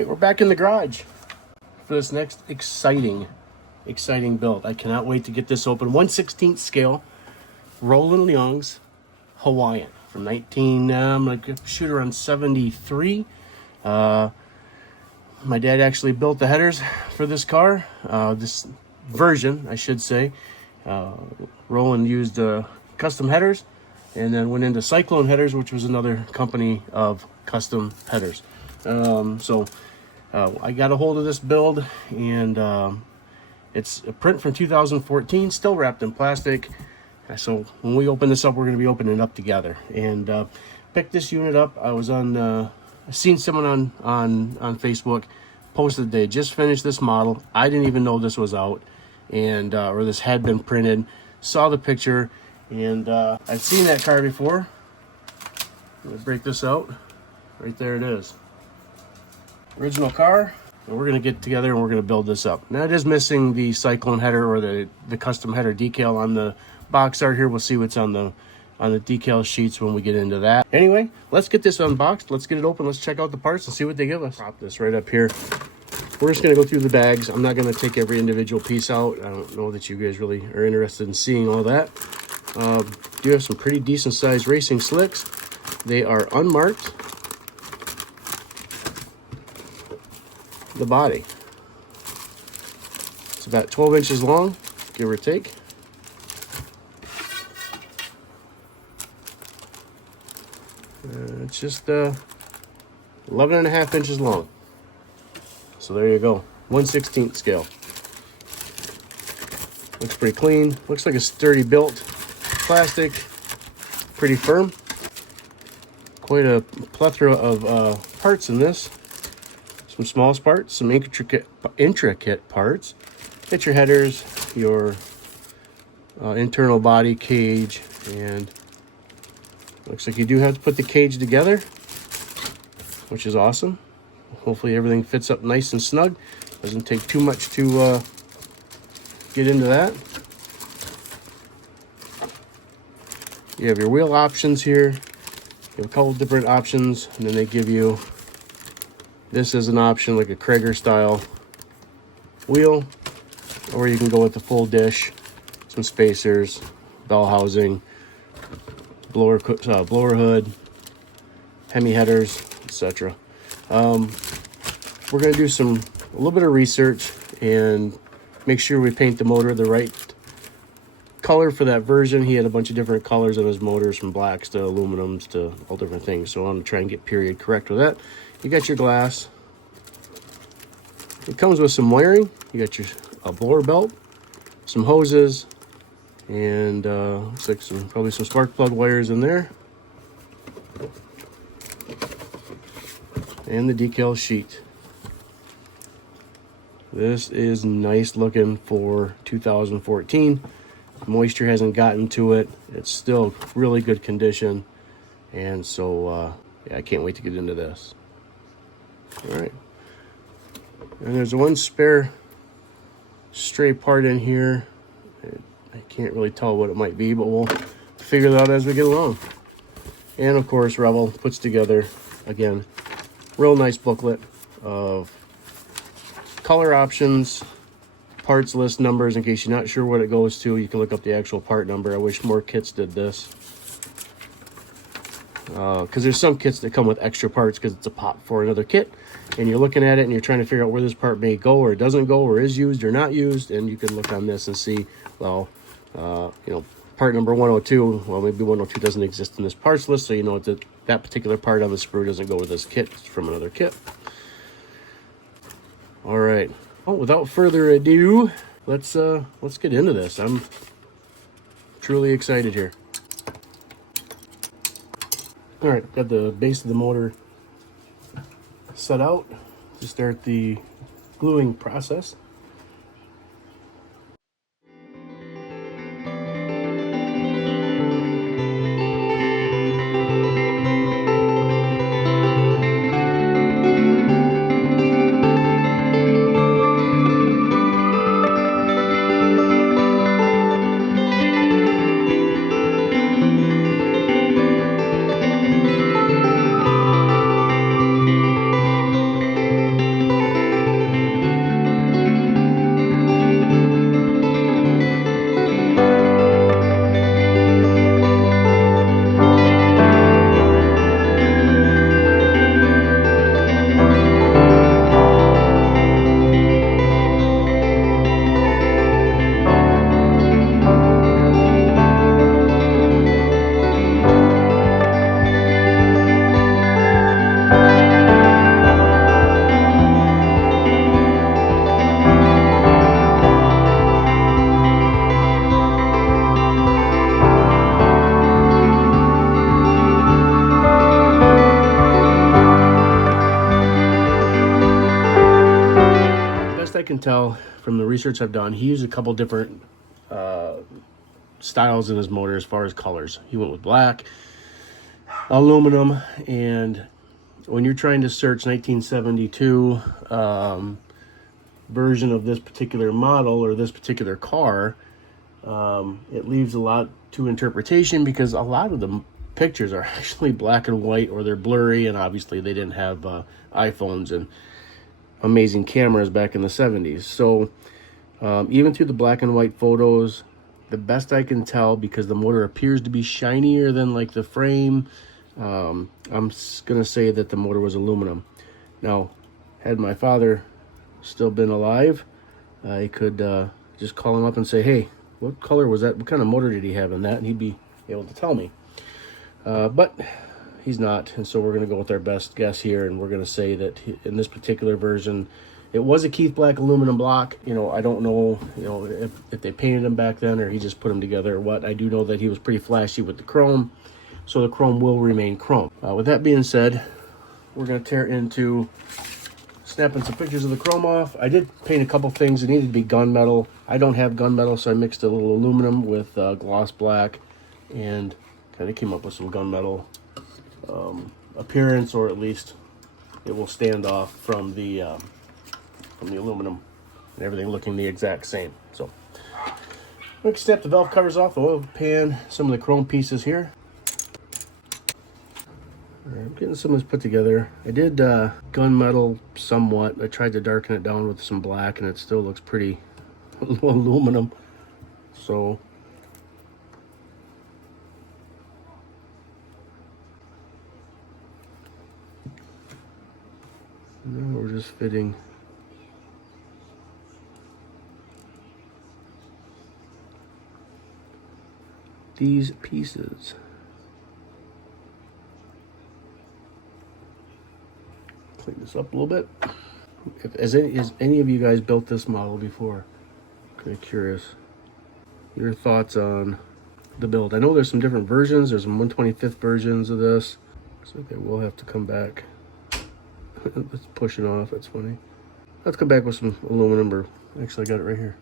right, we're back in the garage for this next exciting build. I cannot wait to get this open. 1/16 scale, Roland Leong's Hawaiian from I'm gonna shoot around 73. My dad actually built the headers for this car, this version, I should say. Roland used custom headers and then went into Cyclone headers, which was another company of custom headers. I got a hold of this build, and it's a print from 2014, still wrapped in plastic. So when we open this up, we're going to be opening it up together. And picked this unit up. I was on, I seen someone on Facebook posted they just finished this model. I didn't even know this was out, and or this had been printed. Saw the picture, and I've seen that car before. I'm gonna break this out. Right there it is. Original car. And we're gonna get together and we're gonna build this up. Now it is missing the Cyclone header or the custom header decal on the box art here. We'll see what's on the decal sheets when we get into that. Anyway, let's get this unboxed. Let's get it open. Let's check out the parts and see what they give us. Pop this right up here. We're just gonna go through the bags. I'm not gonna take every individual piece out. I don't know that you guys really are interested in seeing all that. Do have some pretty decent sized racing slicks. They are unmarked. The body, it's about 12 inches long, give or take. It's just 11.5 inches long. So there you go, 1/16 scale. Looks pretty clean. Looks like a sturdy built plastic, pretty firm. Quite a plethora of parts in this. Some small parts, some intricate parts. Get your headers, your internal body cage, and looks like you do have to put the cage together, which is awesome. Hopefully everything fits up nice and snug. Doesn't take too much to get into that. You have your wheel options here. You have a couple different options, and then they give you this is an option, like a Krager style wheel, or you can go with the full dish, some spacers, bell housing, blower hood, Hemi headers, etc. We're going to do a little bit of research and make sure we paint the motor the right color for that version. He had a bunch of different colors on his motors, from blacks to aluminums to all different things. So I'm going to try and get period correct with that. You got your glass. It comes with some wiring. You got your blower belt, some hoses, and looks like probably some spark plug wires in there, and the decal sheet. This is nice looking for 2014. Moisture hasn't gotten to it. It's still really good condition, and so yeah, I can't wait to get into this. All right, and there's one spare stray part in here. I can't really tell what it might be, but we'll figure that out as we get along. And of course, Revell puts together, again, real nice booklet of color options, parts list numbers, in case you're not sure what it goes to. You can look up the actual part number. I wish more kits did this, because there's some kits that come with extra parts because it's a pop for another kit, and you're looking at it and you're trying to figure out where this part may go or doesn't go, or is used or not used, and you can look on this and see, well, you know, part number 102, well, maybe 102 doesn't exist in this parts list, so you know that that particular part on the sprue doesn't go with this kit. It's from another kit. All right, well, without further ado, let's get into this. I'm truly excited here. All right, got the base of the motor set out to start the gluing process. can tell from the research I've done, he used a couple different styles in his motor as far as colors. He went with black, aluminum, and when you're trying to search 1972 version of this particular model or this particular car, it leaves a lot to interpretation, because a lot of the pictures are actually black and white, or they're blurry, and obviously they didn't have iPhones and amazing cameras back in the 70s. So even through the black and white photos, the best I can tell, because the motor appears to be shinier than like the frame, I'm gonna say that the motor was aluminum. Now, had my father still been alive, I could just call him up and say, hey, what color was that? What kind of motor did he have in that? And he'd be able to tell me. But he's not, and so we're going to go with our best guess here, and we're going to say that in this particular version, it was a Keith Black aluminum block. You know, I don't know, you know, if they painted him back then or he just put them together or what. I do know that he was pretty flashy with the chrome, so the chrome will remain chrome. With that being said, we're going to tear into snapping some pictures of the chrome off. I did paint a couple things. It needed to be gunmetal. I don't have gunmetal, so I mixed a little aluminum with gloss black and kind of came up with some gunmetal appearance, or at least it will stand off from the aluminum and everything looking the exact same. So we can snap the valve covers off, the oil pan, some of the chrome pieces here. I'm getting some of this put together. I did gunmetal somewhat. I tried to darken it down with some black, and it still looks pretty aluminum. So now we're just fitting these pieces. Clean this up a little bit. Has any of you guys built this model before? Kind of curious your thoughts on the build. I know there's some different versions. There's some 1/25th versions of this, so I will have to come back. It's pushing off. That's funny. Let's come back with some aluminum, or actually I got it right here,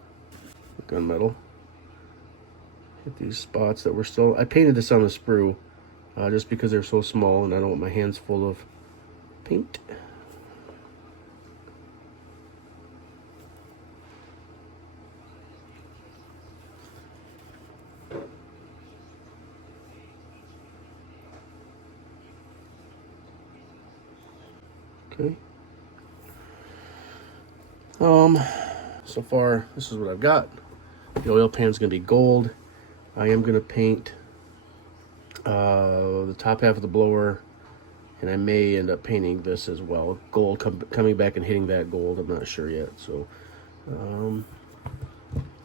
gunmetal. Hit these spots that were still. I painted this on the sprue just because they're so small, and I don't want my hands full of paint. Okay. So far, this is what I've got. The oil pan's going to be gold. I am going to paint the top half of the blower, and I may end up painting this as well. Gold, coming back and hitting that gold. I'm not sure yet. So,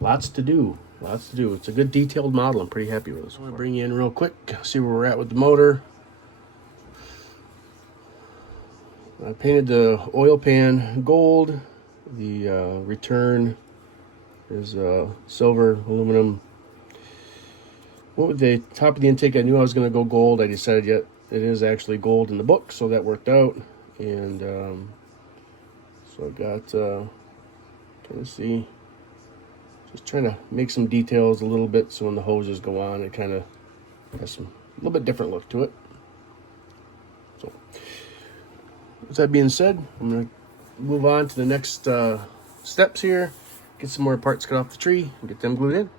lots to do. Lots to do. It's a good detailed model. I'm pretty happy with this. I want to bring you in real quick, see where we're at with the motor. I painted the oil pan gold. The return is silver, aluminum. What would the top of the intake? I knew I was going to go gold. I decided yet it is actually gold in the book, so that worked out. And so I got kind of see, just trying to make some details a little bit, so when the hoses go on, it kind of has some a little bit different look to it. So with that being said, I'm going to move on to the next steps here. Get some more parts cut off the tree and get them glued in.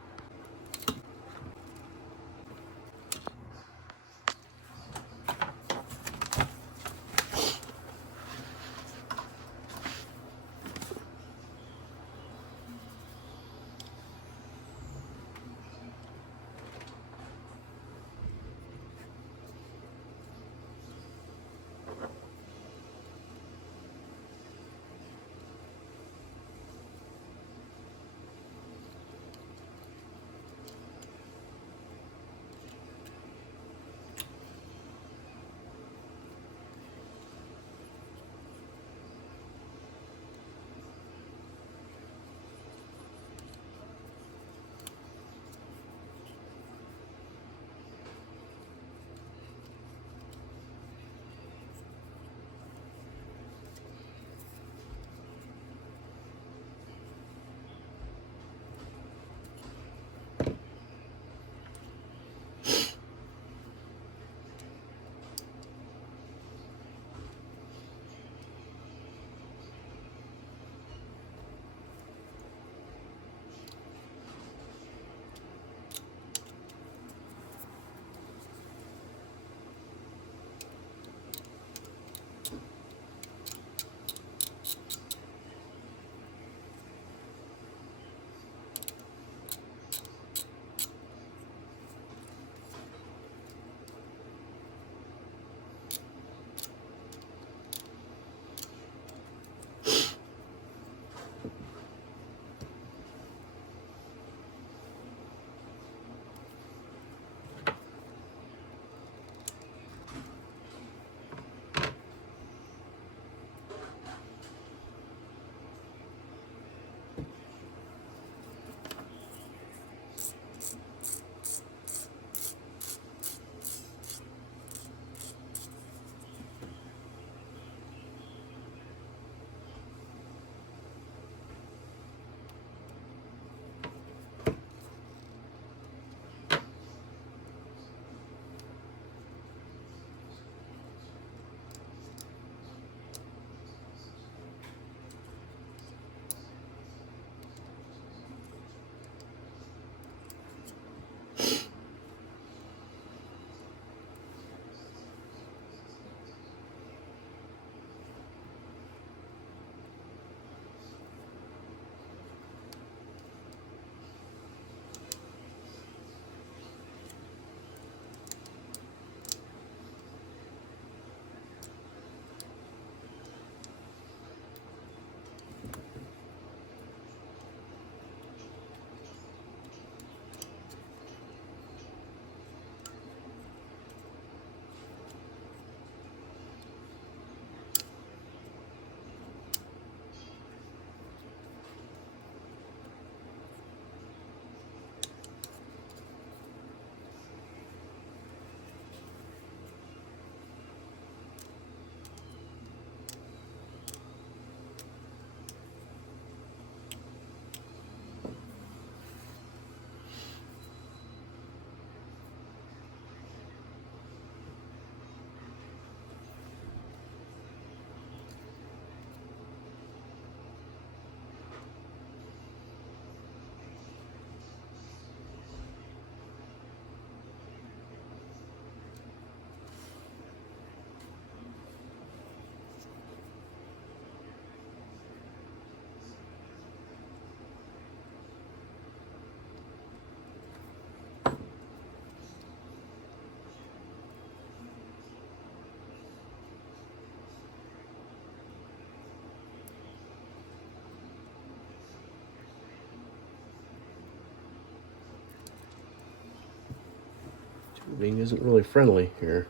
Being isn't really friendly here.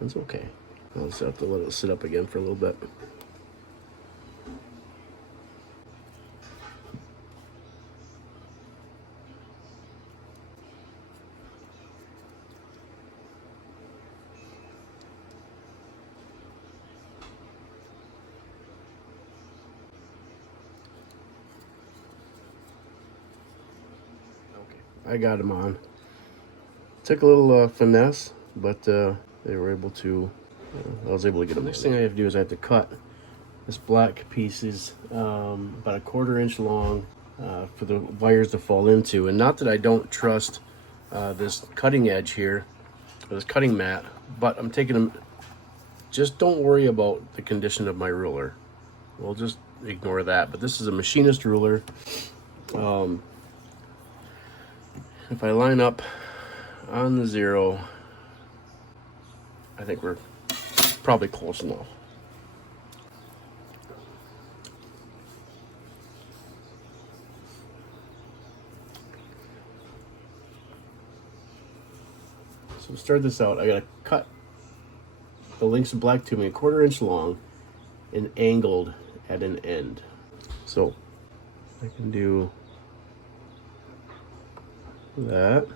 That's okay. I'll just have to let it sit up again for a little bit. I got them on. Took a little finesse, but they were able to. I was able to get them. The next thing I have to do is I have to cut this black pieces about a 1/4 inch long for the wires to fall into. And not that I don't trust this cutting edge here, or this cutting mat, but I'm taking them. Just don't worry about the condition of my ruler. We'll just ignore that. But this is a machinist ruler. If I line up on the 0, I think we're probably close enough. So to start this out, I gotta cut the lengths of black tubing a 1/4 inch long and angled at an end. So I can do that.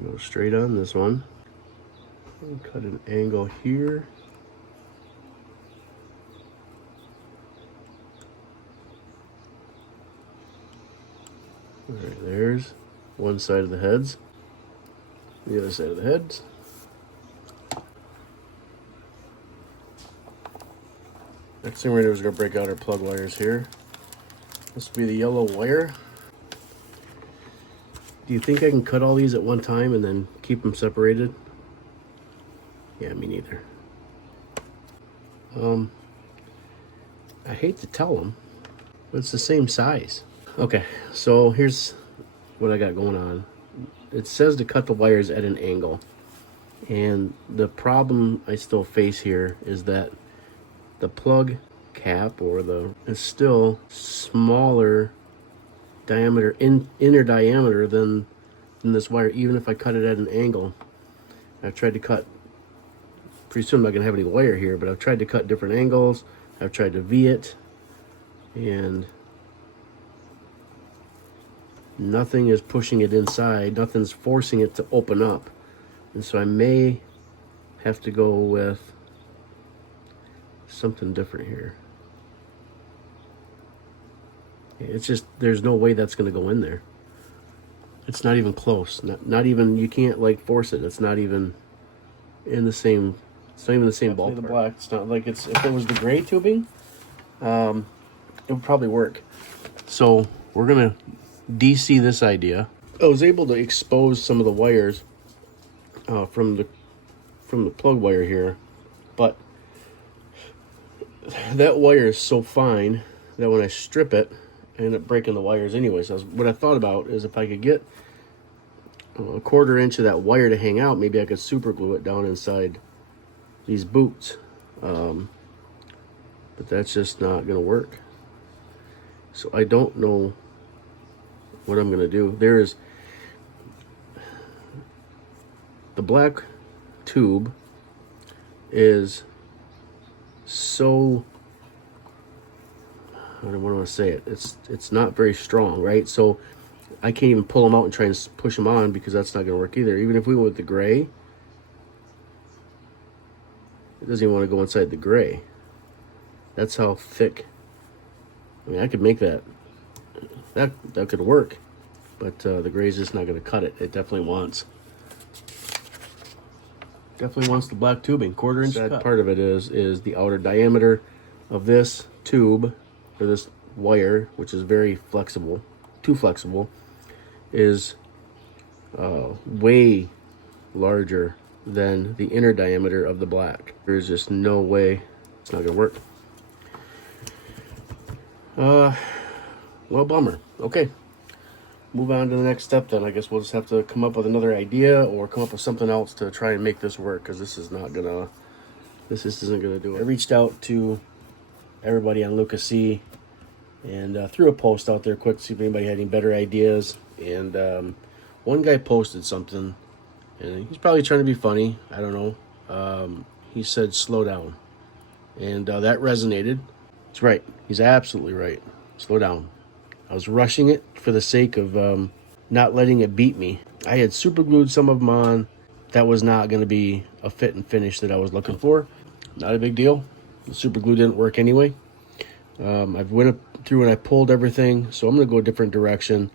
Go straight on this one and cut an angle here. All right, there's one side of the heads, the other side of the heads. Next thing we're gonna do is gonna break out our plug wires here. This will be the yellow wire. Do you think I can cut all these at one time and then keep them separated? Yeah, me neither. I hate to tell them, but it's the same size. Okay, so here's what I got going on. It says to cut the wires at an angle. And the problem I still face here is that the plug cap is still smaller diameter, inner diameter than this wire, even if I cut it at an angle. I've tried to cut, pretty soon I'm not gonna have any wire here, but I've tried to cut different angles. I've tried to V it, and nothing is pushing it inside. Nothing's forcing it to open up. And so I may have to go with something different here. It's just, there's no way that's going to go in there. It's not even close. Not even, you can't like force it. It's not even in the same, it's not even the same ballpark. The black, it's not like it's, if it was the gray tubing, it would probably work. So we're going to DC this idea. I was able to expose some of the wires from the plug wire here, but that wire is so fine that when I strip it, I end up breaking the wires anyway. So what I thought about is if I could get a 1/4 inch of that wire to hang out, maybe I could super glue it down inside these boots. But that's just not gonna work. So I don't know what I'm gonna do. There's the black tube is so, I don't want to say it. It's not very strong, right? So I can't even pull them out and try and push them on because that's not going to work either. Even if we went with the gray, it doesn't even want to go inside the gray. That's how thick. I mean, I could make that. That could work, but the gray's just not going to cut it. It definitely wants the black tubing, 1/4 inch cut. Part of it is the outer diameter of this tube, or this wire, which is very flexible, too flexible, is way larger than the inner diameter of the black. There's just no way it's not gonna work. Well, bummer. Okay, move on to the next step then. I guess we'll just have to come up with another idea or come up with something else to try and make this work, because this just isn't gonna do it. I reached out to everybody on Lucas C and threw a post out there quick to see if anybody had any better ideas. And one guy posted something, and he's probably trying to be funny. I don't know. He said, "Slow down," and that resonated. He's right. He's absolutely right. Slow down. I was rushing it for the sake of not letting it beat me. I had super glued some of them on. That was not going to be a fit and finish that I was looking for. Not a big deal. The super glue didn't work anyway. I've went up through and I pulled everything, so I'm going to go a different direction.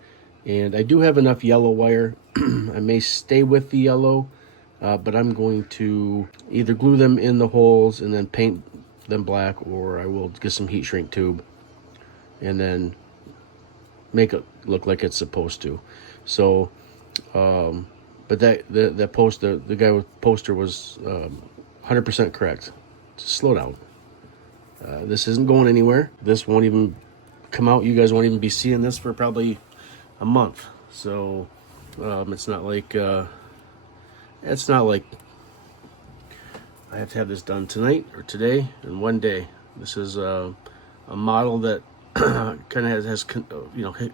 And I do have enough yellow wire. I may stay with the yellow, but I'm going to either glue them in the holes and then paint them black, or I will get some heat shrink tube and then make it look like it's supposed to. So, but that post, the guy with poster was 100% correct. Just slow down. This isn't going anywhere. This won't even come out. You guys won't even be seeing this for probably a month. So it's not like I have to have this done tonight or today in one day. This is a model that kind of has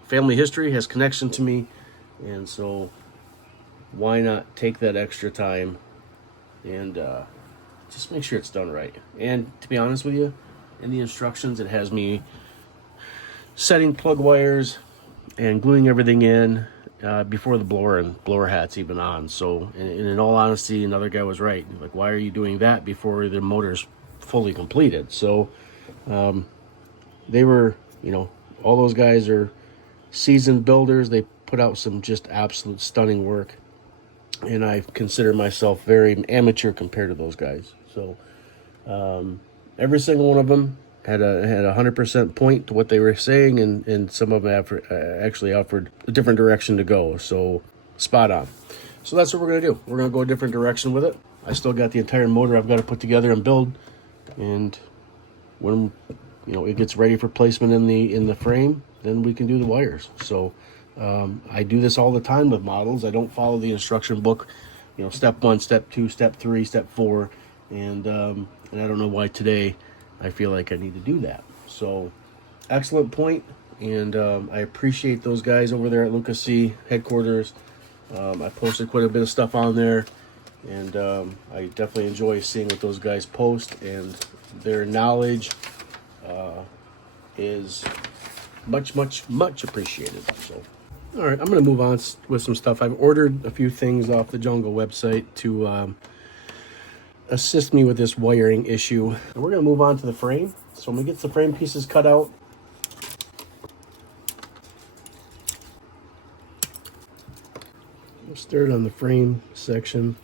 family history, has connection to me, and so why not take that extra time and just make sure it's done right. And to be honest with you, in the instructions it has me setting plug wires and gluing everything in before the blower and blower hat's even on. So in all honesty, another guy was right. Like, why are you doing that before the motor's fully completed? So they were, all those guys are seasoned builders. They put out some just absolute stunning work, and I consider myself very amateur compared to those guys. So every single one of them had a 100% point to what they were saying, and some of them actually offered a different direction to go. So spot on. So that's what we're gonna do. We're gonna go a different direction with it. I still got the entire motor I've got to put together and build, and when it gets ready for placement in the frame, then we can do the wires. So I do this all the time with models. I don't follow the instruction book, step 1, step 2, step 3, step 4, and I don't know why today I feel like I need to do that. So excellent point, and I appreciate those guys over there at Lucas C headquarters. I posted quite a bit of stuff on there, and I definitely enjoy seeing what those guys post, and their knowledge is much appreciated. So all right, I'm going to move on with some stuff. I've ordered a few things off the Jungle website to assist me with this wiring issue. And we're going to move on to the frame. So I'm going to get the frame pieces cut out. We'll start on the frame section.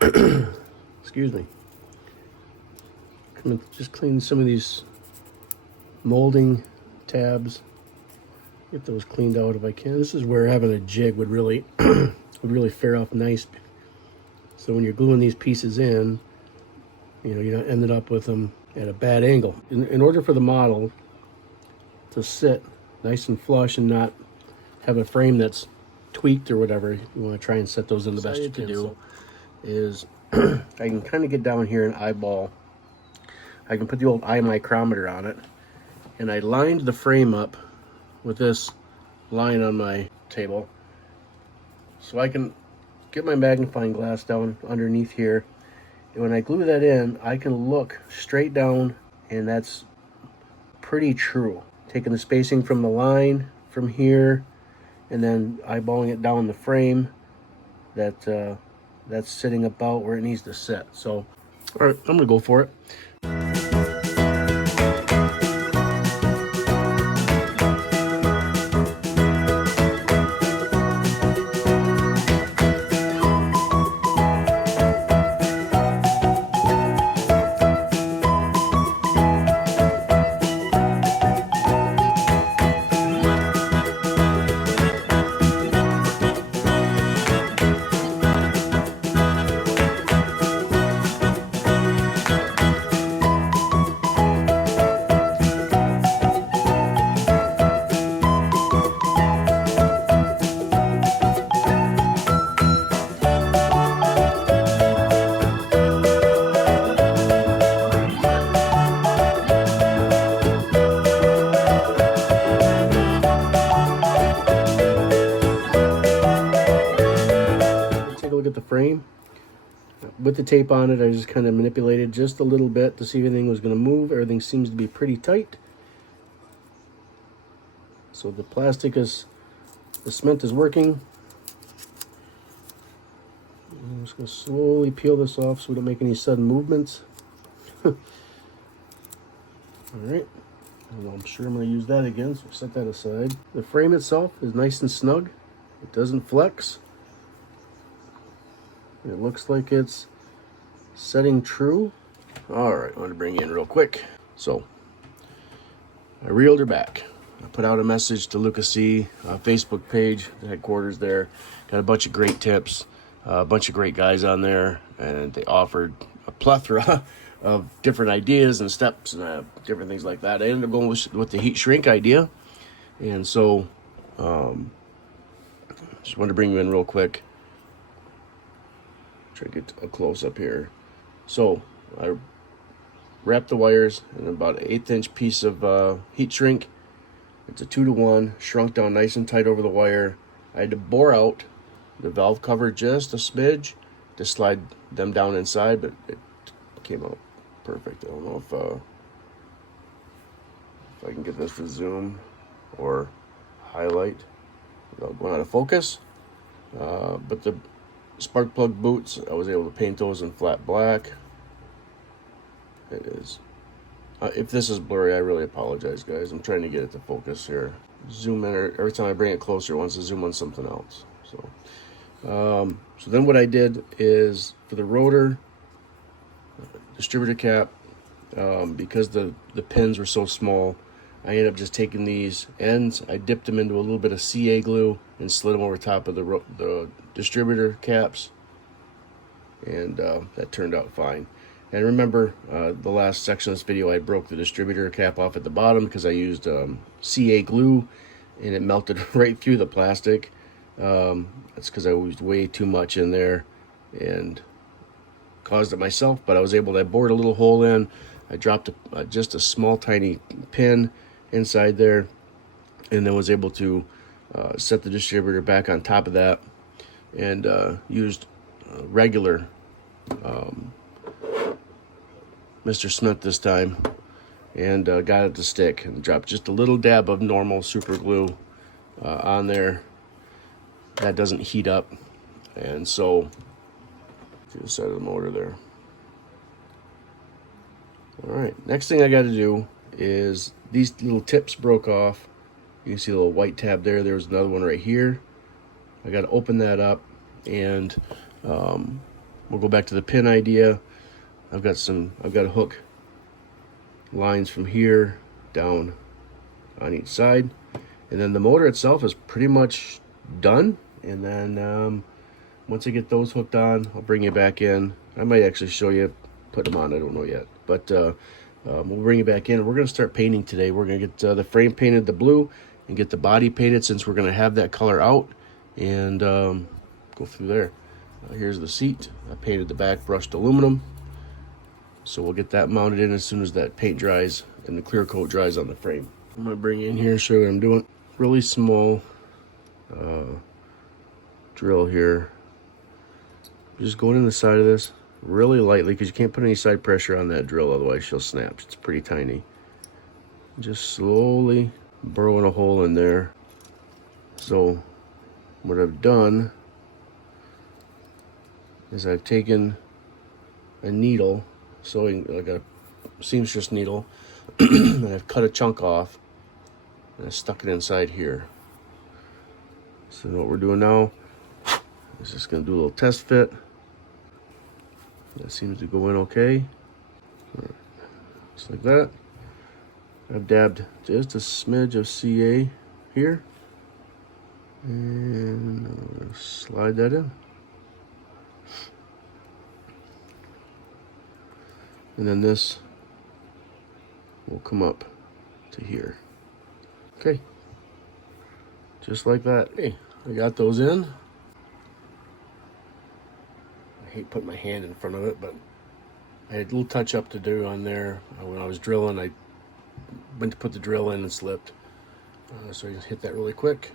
Excuse me. I'm going to just clean some of these molding tabs. Get those cleaned out if I can. This is where having a jig would really fare off nice. So when you're gluing these pieces in, you're not ended up with them at a bad angle. In order for the model to sit nice and flush and not have a frame that's tweaked or whatever, you want to try and set those in the best you can do. Is I can kind of get down here and eyeball. I can put the old eye micrometer on it, and I lined the frame up with this line on my table, so I can get my magnifying glass down underneath here, and when I glue that in, I can look straight down, and that's pretty true. Taking the spacing from the line from here, and then eyeballing it down the frame, that's sitting about where it needs to sit. So, all right, I'm gonna go for it. the frame. With the tape on it, I just kind of manipulated just a little bit to see if anything was going to move. Everything seems to be pretty tight. So the cement is working. I'm just going to slowly peel this off so we don't make any sudden movements. All right. Well, I'm sure I'm going to use that again, so set that aside. The frame itself is nice and snug. It doesn't flex. It looks like it's setting true. All right, I want to bring you in real quick. So I reeled her back. I put out a message to Lucas C. Facebook page, the headquarters there. Got a bunch of great tips, a bunch of great guys on there, and they offered a plethora of different ideas and steps and different things like that. I ended up going with the heat shrink idea, and so just wanted to bring you in real quick. Try to get a close up here. So I wrapped the wires in about an 1/8 inch piece of heat shrink. It's a 2-to-1, shrunk down nice and tight over the wire. I had to bore out the valve cover just a smidge to slide them down inside, but it came out perfect. I don't know if I can get this to zoom or highlight without going out of focus. But the spark plug boots, I was able to paint those in flat black. It is. If this is blurry, I really apologize, guys. I'm trying to get it to focus here. Zoom in, every time I bring it closer, it wants to zoom on something else. So then what I did is, for the rotor distributor cap, because the pins were so small, I ended up just taking these ends, I dipped them into a little bit of CA glue and slid them over top of the distributor caps, and that turned out fine. And remember, the last section of this video, I broke the distributor cap off at the bottom because I used CA glue, and it melted right through the plastic. That's because I used way too much in there and caused it myself, but I was able to bore a little hole in. I dropped just a small tiny pin inside there, and then was able to set the distributor back on top of that, and used regular Mr. Smith this time, and got it to stick, and dropped just a little dab of normal super glue on there. That doesn't heat up, and so to the side of the motor there. All right, next thing I got to do is, these little tips broke off. You can see a little white tab there. There's another one right here. I got to open that up, and we'll go back to the pin idea. I've got to hook lines from here down on each side, and then the motor itself is pretty much done. And then once I get those hooked on, I'll bring you back in. I might actually show you put them on, I don't know yet, but we'll bring you back in. We're going to start painting today. We're going to get the frame painted the blue and get the body painted, since we're going to have that color out, and go through there. Here's the seat. I painted the back brushed aluminum, so we'll get that mounted in as soon as that paint dries and the clear coat dries on the frame. I'm going to bring you in here and show you what I'm doing. Really small drill here. Just going in the side of this really lightly, because you can't put any side pressure on that drill, otherwise she'll snap. It's pretty tiny. Just slowly burrowing a hole in there. So what I've done is I've taken a needle, sewing like a seamstress needle, and I've cut a chunk off and I stuck it inside here. So what we're doing now is just going to do a little test fit. That seems to go in okay. Right. Just like that. I've dabbed just a smidge of CA here, and I'm going to slide that in. And then this will come up to here. Okay. Just like that. Hey, I got those in. I hate putting my hand in front of it, but I had a little touch up to do on there. When I was drilling, I went to put the drill in and slipped. So I just hit that really quick.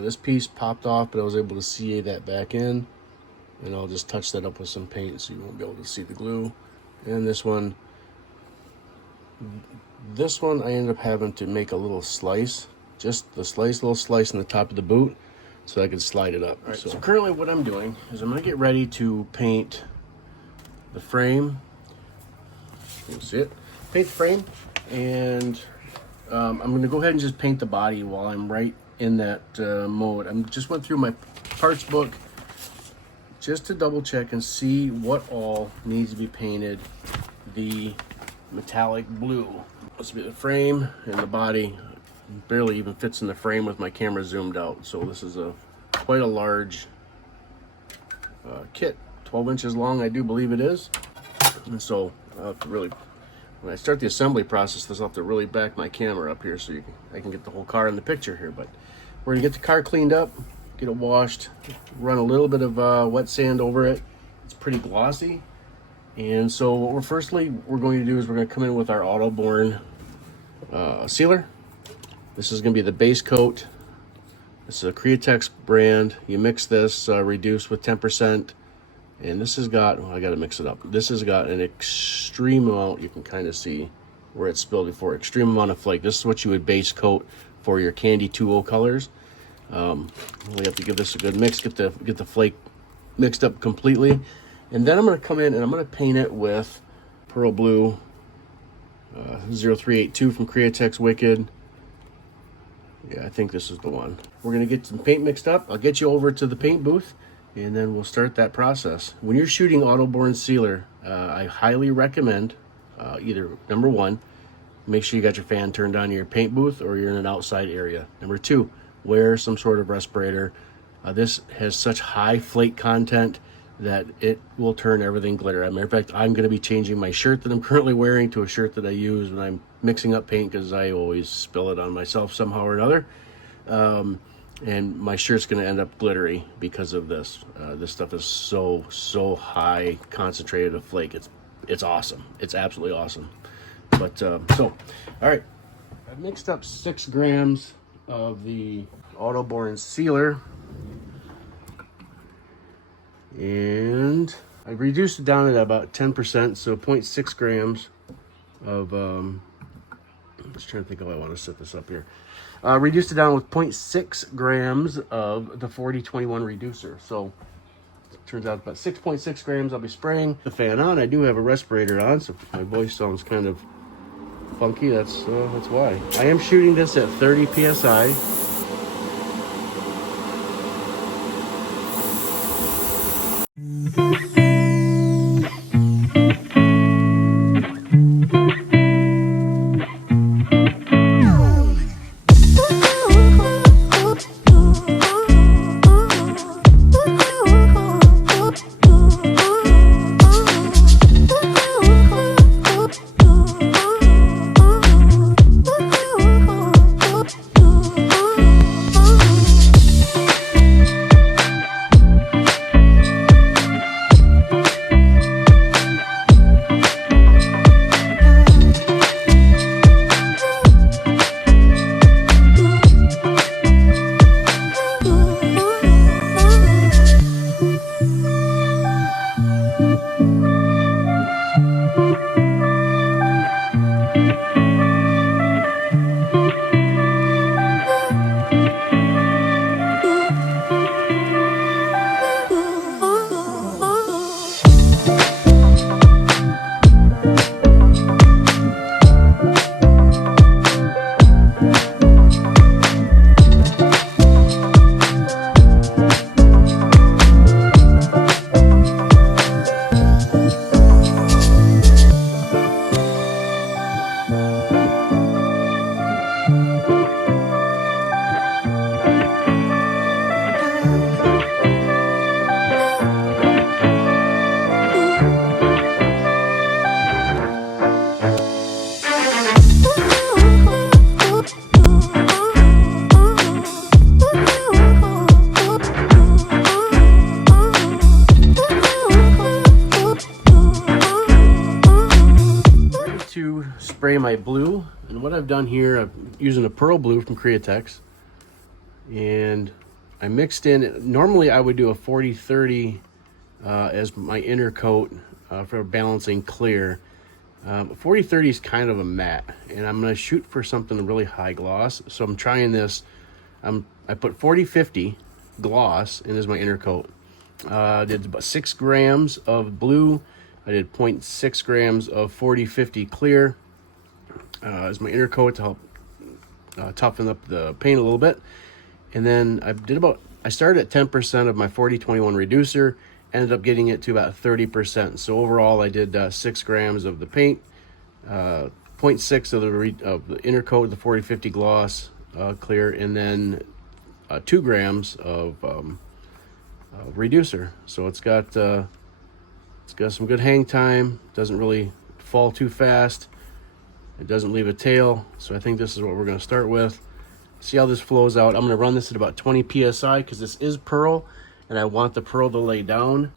This piece popped off, but I was able to CA that back in. and I'll just touch that up with some paint so you won't be able to see the glue. And this one I ended up having to make a little slice, just the little slice in the top of the boot so I could slide it up. All right, so currently what I'm doing is I'm going to get ready to paint the frame. You'll see it. Paint the frame, and I'm going to go ahead and just paint the body while I'm right in that mode. I just went through my parts book just to double check and see what all needs to be painted. The metallic blue. This will be the frame, and the body barely even fits in the frame with my camera zoomed out. So this is quite a large kit, 12 inches long, I do believe it is. And so I'll have to really, when I start the assembly process, I'll have to really back my camera up here so I can get the whole car in the picture here. But we're gonna get the car cleaned up, get it washed, run a little bit of wet sand over it. It's pretty glossy. And so what we're going to do is we're going to come in with our Autoborne sealer. This is going to be the base coat. This is a Createx brand. You mix this reduced with 10%, and this has got, I got to mix it up. This has got an extreme amount, you can kind of see where it spilled before, extreme amount of flake. This is what you would base coat for your Candy 2.0 colors. We have to give this a good mix, get the flake mixed up completely. And then I'm going to come in and I'm going to paint it with Pearl Blue 0382 from Createx Wicked. Yeah, I think this is the one. We're going to get some paint mixed up. I'll get you over to the paint booth, and then we'll start that process. When you're shooting Autoborne sealer, I highly recommend either, number one, make sure you got your fan turned on in your paint booth or you're in an outside area. Number two, wear some sort of respirator. This has such high flake content that it will turn everything glitter. As a matter of fact, I'm going to be changing my shirt that I'm currently wearing to a shirt that I use when I'm mixing up paint, because I always spill it on myself somehow or another. And my shirt's going to end up glittery because of this. This stuff is so high concentrated of flake. It's awesome. It's absolutely awesome. But so, all right, I've mixed up 6 grams of the Autoborne sealer, and I reduced it down at about 10%, so 0.6 grams of, I'm just trying to think how I want to set this up here. Reduced it down with 0.6 grams of the 4021 reducer. So it turns out about 6.6 grams. I'll be spraying the fan on. I do have a respirator on, so if my voice sounds kind of funky, that's why. I am shooting this at 30 PSI. Spray my blue, and what I've done here, I'm using a Pearl Blue from Createx, and I mixed in, normally I would do a 40-30 as my inner coat for balancing clear. 4030 is kind of a matte, and I'm going to shoot for something really high gloss. So I'm trying this. I put 4050 gloss in as my inner coat. I did about 6 grams of blue. I did 0.6 grams of 4050 clear as my inner coat to help toughen up the paint a little bit. And then I started at 10% of my 4021 reducer, ended up getting it to about 30%. So overall I did 6 grams of the paint, 0.6 of the inner coat, the 4050 gloss clear, and then 2 grams of reducer. So it's got some good hang time, doesn't really fall too fast, it doesn't leave a tail. So I think this is what we're going to start with. See how this flows out. I'm going to run this at about 20 psi because this is pearl and I want the pearl to lay down.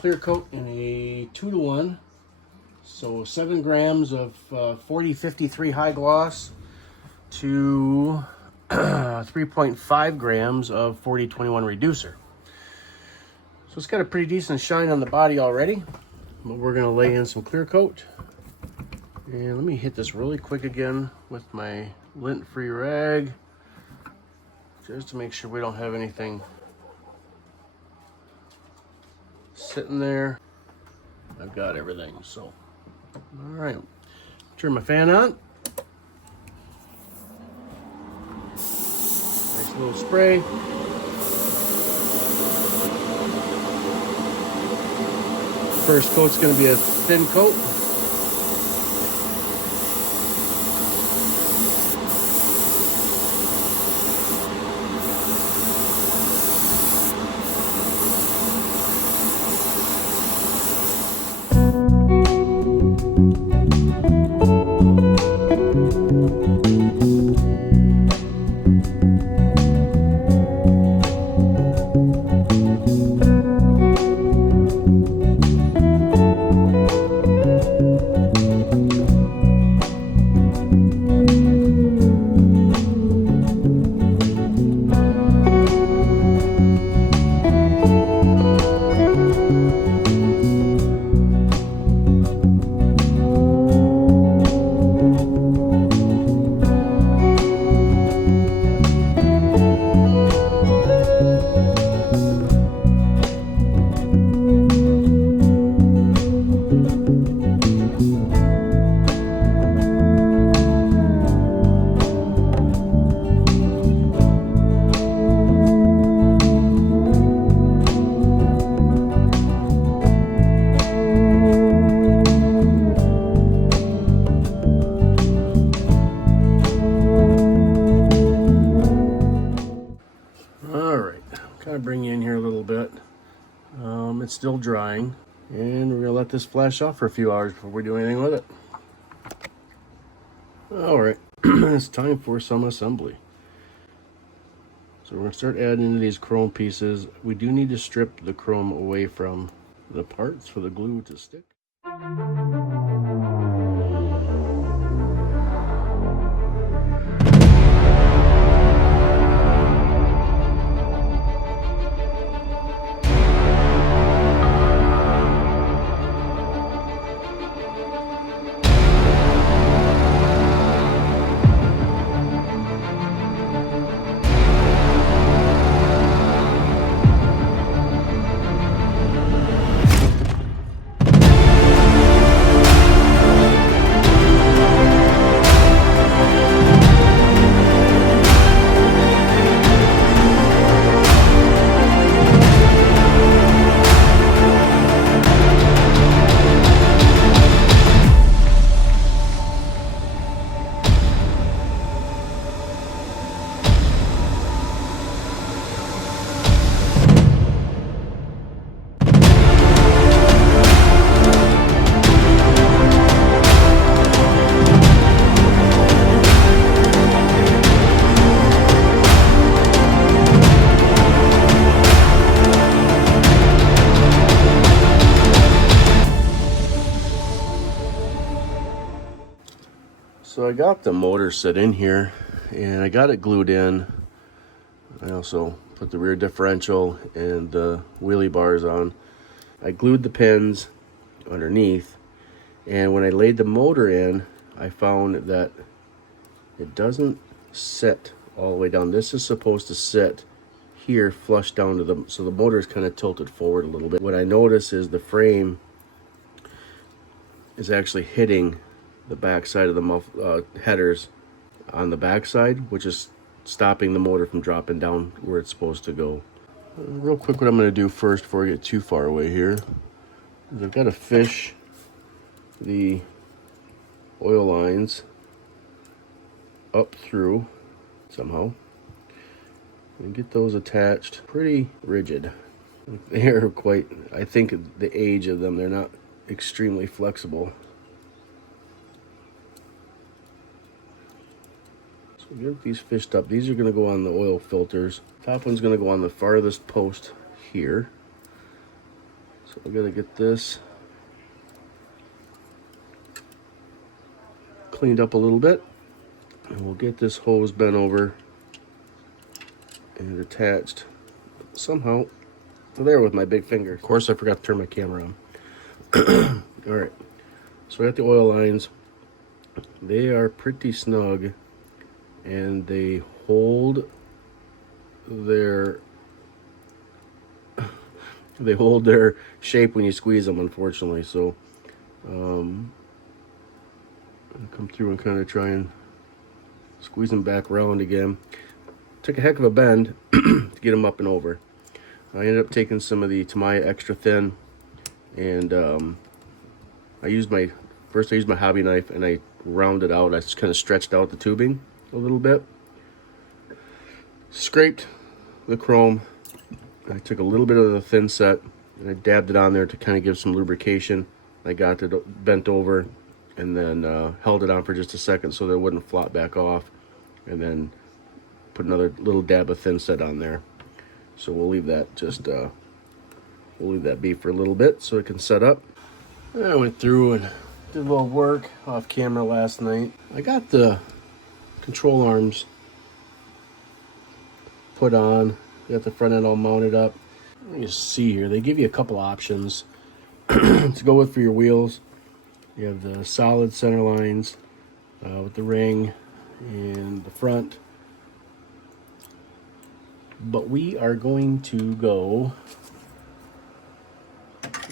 Clear coat in a 2-to-1, so 7 grams of 4053 high gloss to 3.5 grams of 4021 reducer. So it's got a pretty decent shine on the body already, but we're going to lay in some clear coat. And let me hit this really quick again with my lint-free rag just to make sure we don't have anything sitting there. I've got everything. So all right, turn my fan on. Nice little spray. First coat's going to be a thin coat. It's still drying, and we're gonna let this flash off for a few hours before we do anything with it. All right, it's time for some assembly. So we're gonna start adding into these chrome pieces. We do need to strip the chrome away from the parts for the glue to stick. So I got the motor set in here and I got it glued in. I also put the rear differential and the wheelie bars on. I glued the pins underneath, and when I laid the motor in, I found that it doesn't sit all the way down. This is supposed to sit here flush down to the, so the motor is kind of tilted forward a little bit. What I notice is the frame is actually hitting the back side of the headers on the back side, which is stopping the motor from dropping down where it's supposed to go. Real quick, what I'm going to do first before I get too far away here is I've got to fish the oil lines up through somehow and get those attached pretty rigid. They are quite, I think the age of them, they're not extremely flexible. So get these fished up. These are going to go on the oil filters. Top one's going to go on the farthest post here. So I got to get this cleaned up a little bit, and we'll get this hose bent over and attached somehow to there with my big finger. Of course, I forgot to turn my camera on. All right, so I got the oil lines. They are pretty snug, and they hold their shape when you squeeze them, unfortunately. So I'll come through and kind of try and squeeze them back around again. Took a heck of a bend to get them up and over. I ended up taking some of the Tamiya extra thin, and I used my hobby knife and I rounded out. I just kind of stretched out the tubing a little bit, scraped the chrome. I took a little bit of the thin set and I dabbed it on there to kind of give some lubrication. I got it bent over and then held it on for just a second so that it wouldn't flop back off, and then put another little dab of thin set on there. So we'll leave that be for a little bit so it can set up. I went through and did a little work off camera last night. I got the control arms put on, got the front end all mounted up. Let me just see here. They give you a couple options to go with for your wheels. You have the solid center lines with the ring in the front, but we are going to go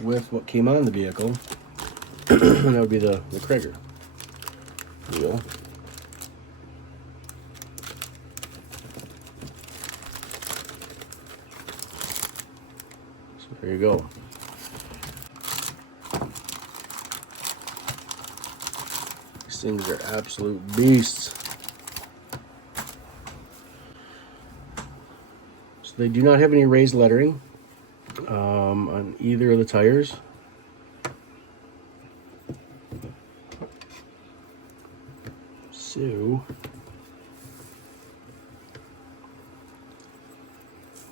with what came on the vehicle, and that would be the Krieger wheel. So there you go. These things are absolute beasts. So they do not have any raised lettering. on either of the tires. So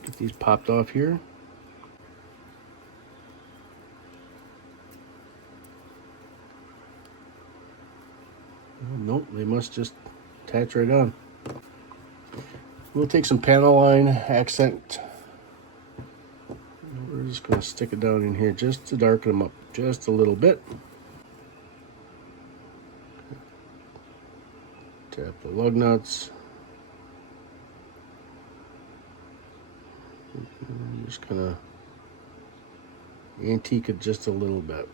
get these popped off here. Oh, nope, they must just attach right on. We'll take some panel line accent. We're just going to stick it down in here just to darken them up just a little bit. Tap the lug nuts. I'm just going to antique it just a little bit.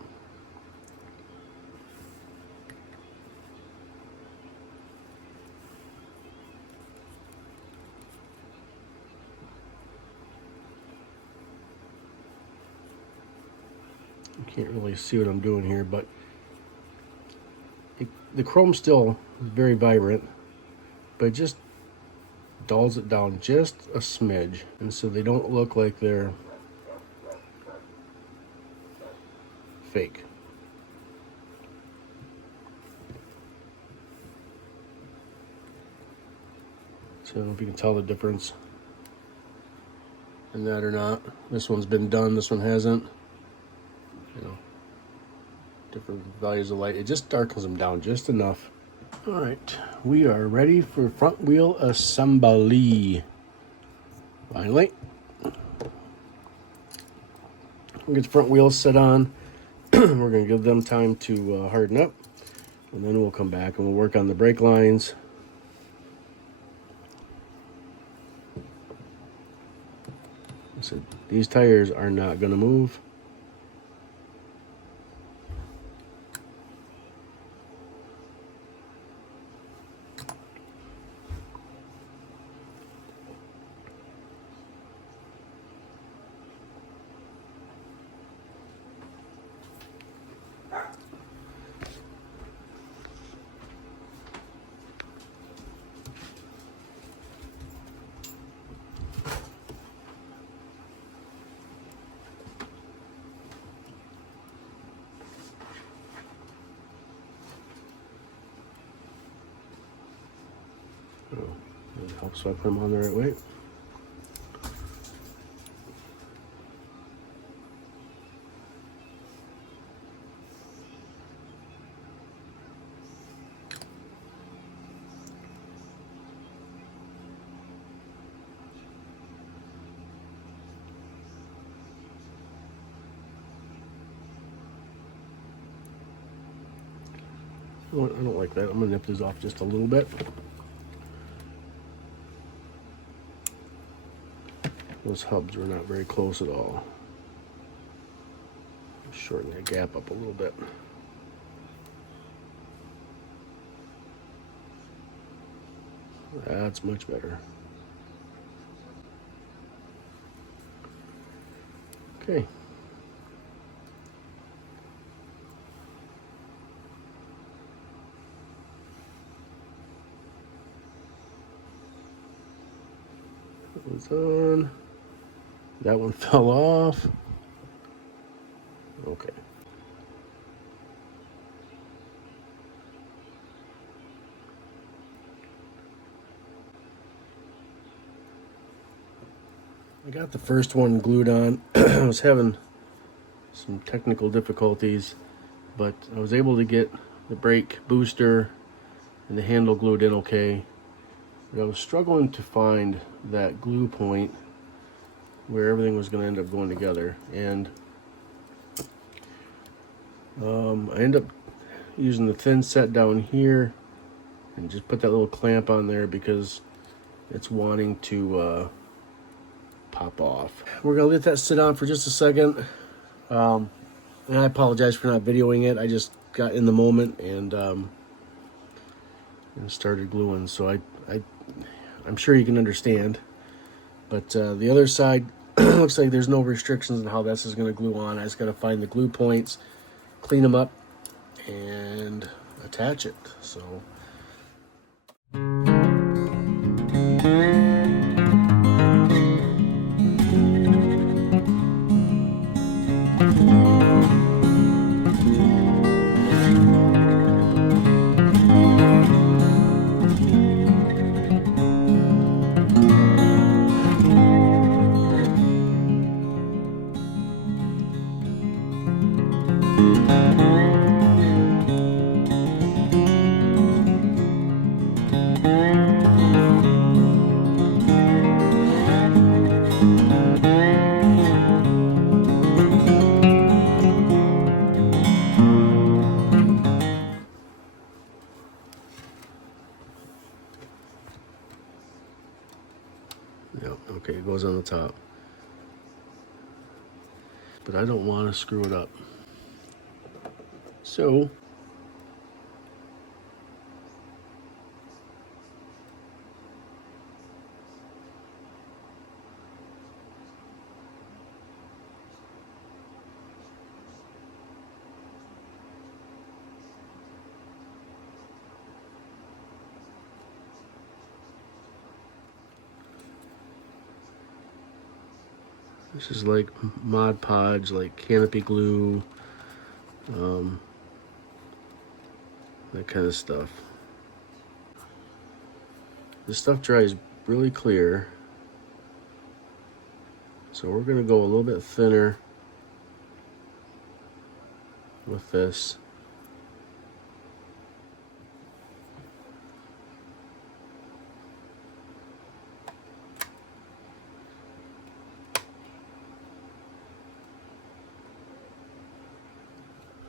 Can't really see what I'm doing here, but the chrome still is very vibrant, but it just dulls it down just a smidge, and so they don't look like they're fake. So I don't know if you can tell the difference in that or not. This one's been done, this one hasn't. You know, different values of light. It just darkens them down just enough. All right, we are ready for front wheel assembly. Finally, we'll get the front wheels set on. We're gonna give them time to harden up, and then we'll come back and we'll work on the brake lines. So these tires are not gonna move. It helps if I put them on the right way. I don't like that. I'm gonna nip this off just a little bit. Those hubs were not very close at all. Shorten that gap up a little bit. That's much better. Okay. That one's on. That one fell off. Okay. I got the first one glued on. I was having some technical difficulties, but I was able to get the brake booster and the handle glued in okay. But I was struggling to find that glue point where everything was going to end up going together, and I ended up using the thin set down here and just put that little clamp on there because it's wanting to pop off. We're gonna let that sit on for just a second, and I apologize for not videoing it. I just got in the moment and started gluing, so I'm sure you can understand. But the other side looks like there's no restrictions on how this is going to glue on. I just got to find the glue points, clean them up, and attach it. So Okay, it goes on the top. But I don't want to screw it up. So this is like Mod Podge, like canopy glue, that kind of stuff. This stuff dries really clear, so we're going to go a little bit thinner with this.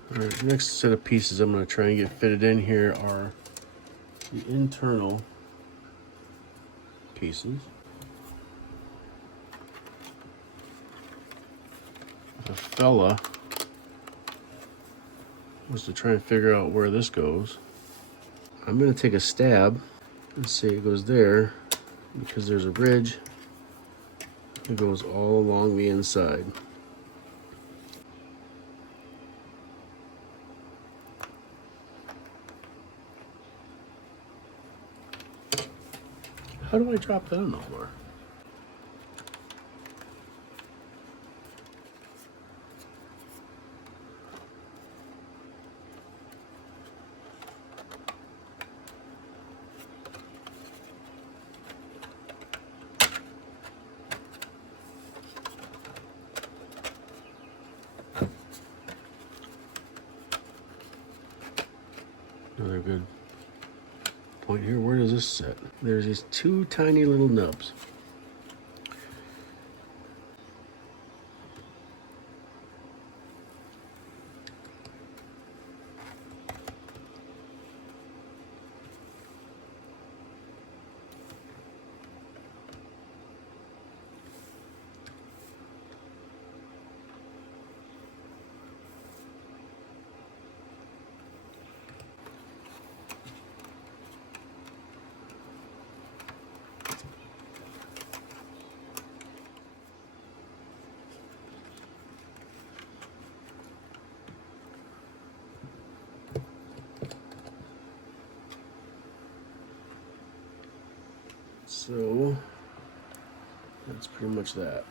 All right, next set of pieces I'm going to try and get fitted in here are the internal pieces. The fella was to try and figure out where this goes. I'm going to take a stab and see it goes there because there's a ridge that goes all along the inside. How do I drop that on the floor? Another good point here. Where does this sit? There's these two tiny little nubs. So that's pretty much that.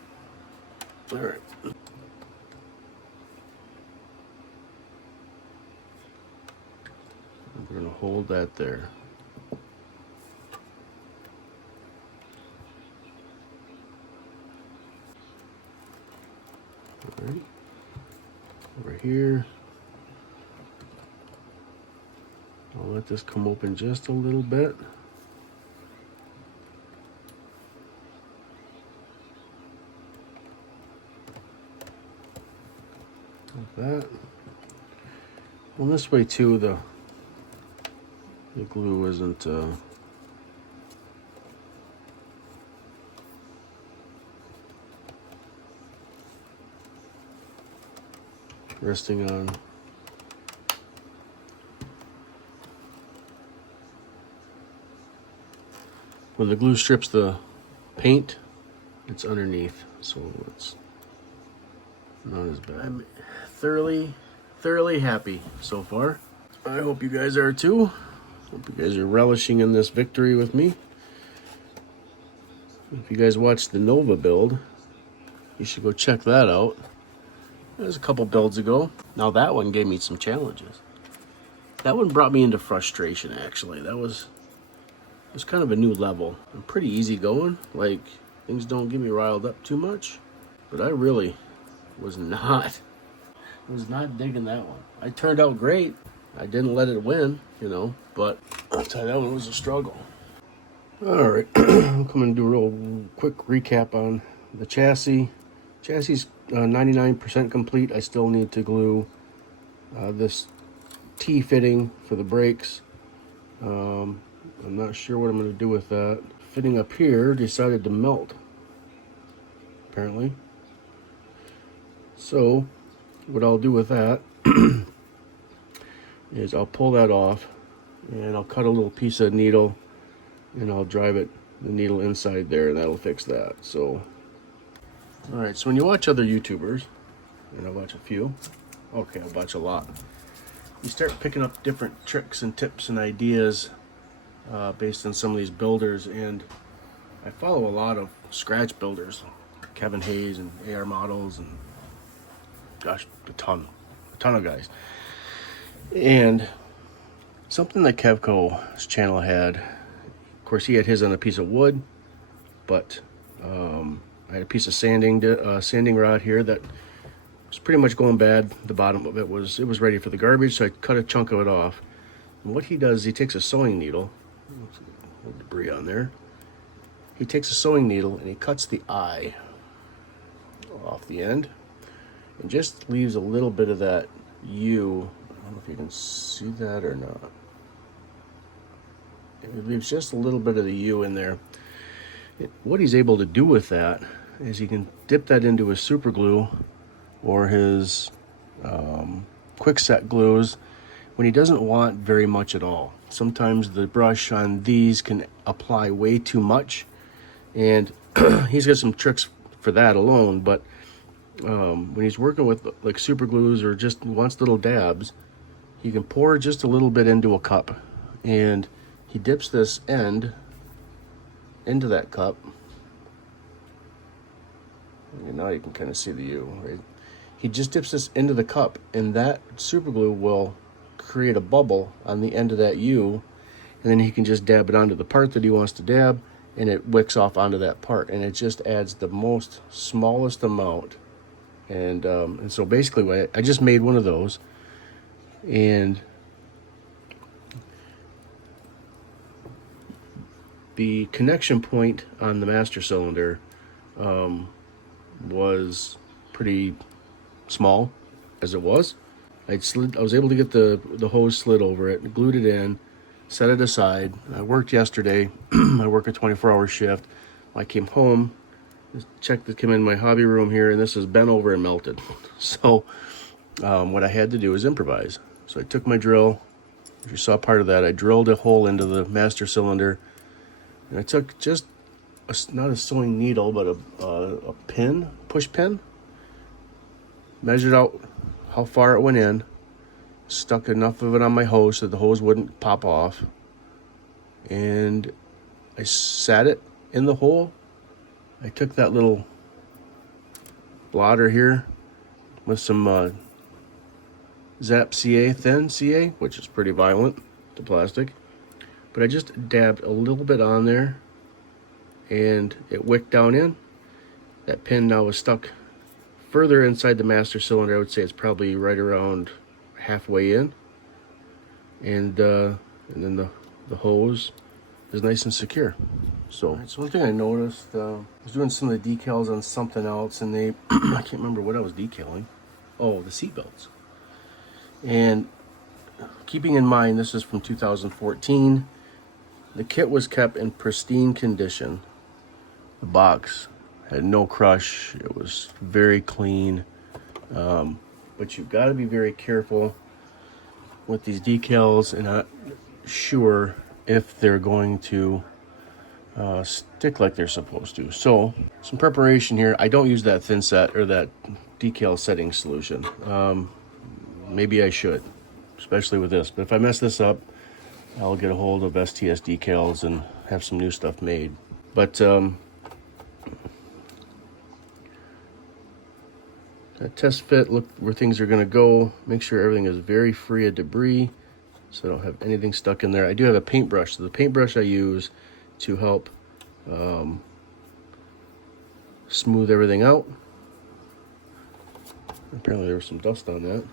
All right. We're going to hold that there. All right. Over here. I'll let this come open just a little bit. Like that. Well, this way too, the glue isn't resting on. When the glue strips the paint, it's underneath, so it's not as bad. I'm thoroughly happy so far. I hope you guys are too. Hope you guys are relishing in this victory with me. If you guys watched the Nova build, you should go check that out. That was a couple builds ago. Now that one gave me some challenges. That one brought me into frustration, actually. It was kind of a new level. I'm pretty easygoing. Like, things don't get me riled up too much. But I really was not digging that one. I turned out great. I didn't let it win, you know, but I'll tell you, that one was a struggle. All right, I'll come and do a real quick recap on the chassis. Chassis is 99% complete. I still need to glue this T-fitting for the brakes. I'm not sure what I'm going to do with that. Fitting up here decided to melt apparently. So what I'll do with that is I'll pull that off, and I'll cut a little piece of needle, and I'll drive the needle inside there, and that'll fix that. So, all right, so when you watch other YouTubers, and I watch a few, okay, I watch a lot, you start picking up different tricks and tips and ideas based on some of these builders. And I follow a lot of scratch builders, Kevin Hayes and AR Models, and gosh, a ton of guys. And something that Kevco's channel had, of course he had his on a piece of wood, but I had a piece of sanding rod here that was pretty much going bad. The bottom of it was ready for the garbage, so I cut a chunk of it off. And what he does, he takes a sewing needle, a little debris on there. He takes a sewing needle and he cuts the eye off the end and just leaves a little bit of that U. I don't know if you can see that or not. It leaves just a little bit of the U in there. What he's able to do with that is he can dip that into his super glue or his quick set glues when he doesn't want very much at all. Sometimes the brush on these can apply way too much, and he's got some tricks for that alone. But when he's working with like super glues or just wants little dabs, he can pour just a little bit into a cup, and he dips this end into that cup. And now you can kind of see the U, right? He just dips this into the cup, and that super glue will create a bubble on the end of that U, and then he can just dab it onto the part that he wants to dab, and it wicks off onto that part, and it just adds the most smallest amount. And so basically I just made one of those, and the connection point on the master cylinder was pretty small as it was. I was able to get the hose slid over it, glued it in, set it aside. I worked yesterday. I work a 24-hour shift. I came home, came in my hobby room here, and this is bent over and melted. So what I had to do is improvise. So I took my drill. If you saw part of that, I drilled a hole into the master cylinder, and I took just not a sewing needle, but a pin, push pin, measured out how far it went in, stuck enough of it on my hose so the hose wouldn't pop off, and I sat it in the hole. I took that little blotter here with some Zap CA, thin CA, which is pretty violent to plastic, but I just dabbed a little bit on there, and it wicked down in. That pin now is stuck further inside the master cylinder. I would say it's probably right around halfway in, and then the hose is nice and secure. So one thing I noticed, I was doing some of the decals on something else, and they I can't remember what I was decaling. Oh, the seat belts. And keeping in mind this is from 2014, the kit was kept in pristine condition. The box had no crush. It was very clean. But you've got to be very careful with these decals and not sure if they're going to stick like they're supposed to. So some preparation here. I don't use that thin set or that decal setting solution. Maybe I should, especially with this. But if I mess this up, I'll get a hold of STS Decals and have some new stuff made. But test fit, look where things are going to go. Make sure everything is very free of debris, so I don't have anything stuck in there. I do have a paintbrush. So the paintbrush I use to help smooth everything out. Apparently there was some dust on that.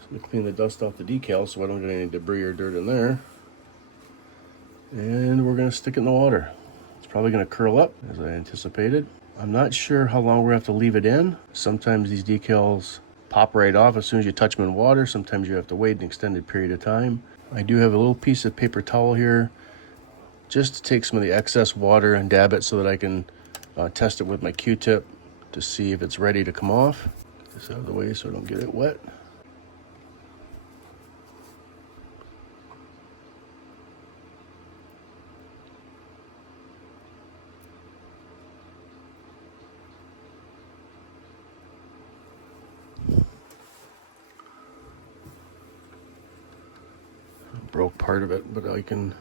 So let me clean the dust off the decal so I don't get any debris or dirt in there. And we're going to stick it in the water. It's probably going to curl up as I anticipated. I'm not sure how long we're going to have to leave it in. Sometimes these decals pop right off as soon as you touch them in water. Sometimes you have to wait an extended period of time. I do have a little piece of paper towel here just to take some of the excess water and dab it so that I can test it with my Q-tip to see if it's ready to come off. Get this out of the way so I don't get it wet. Broke part of it, but I can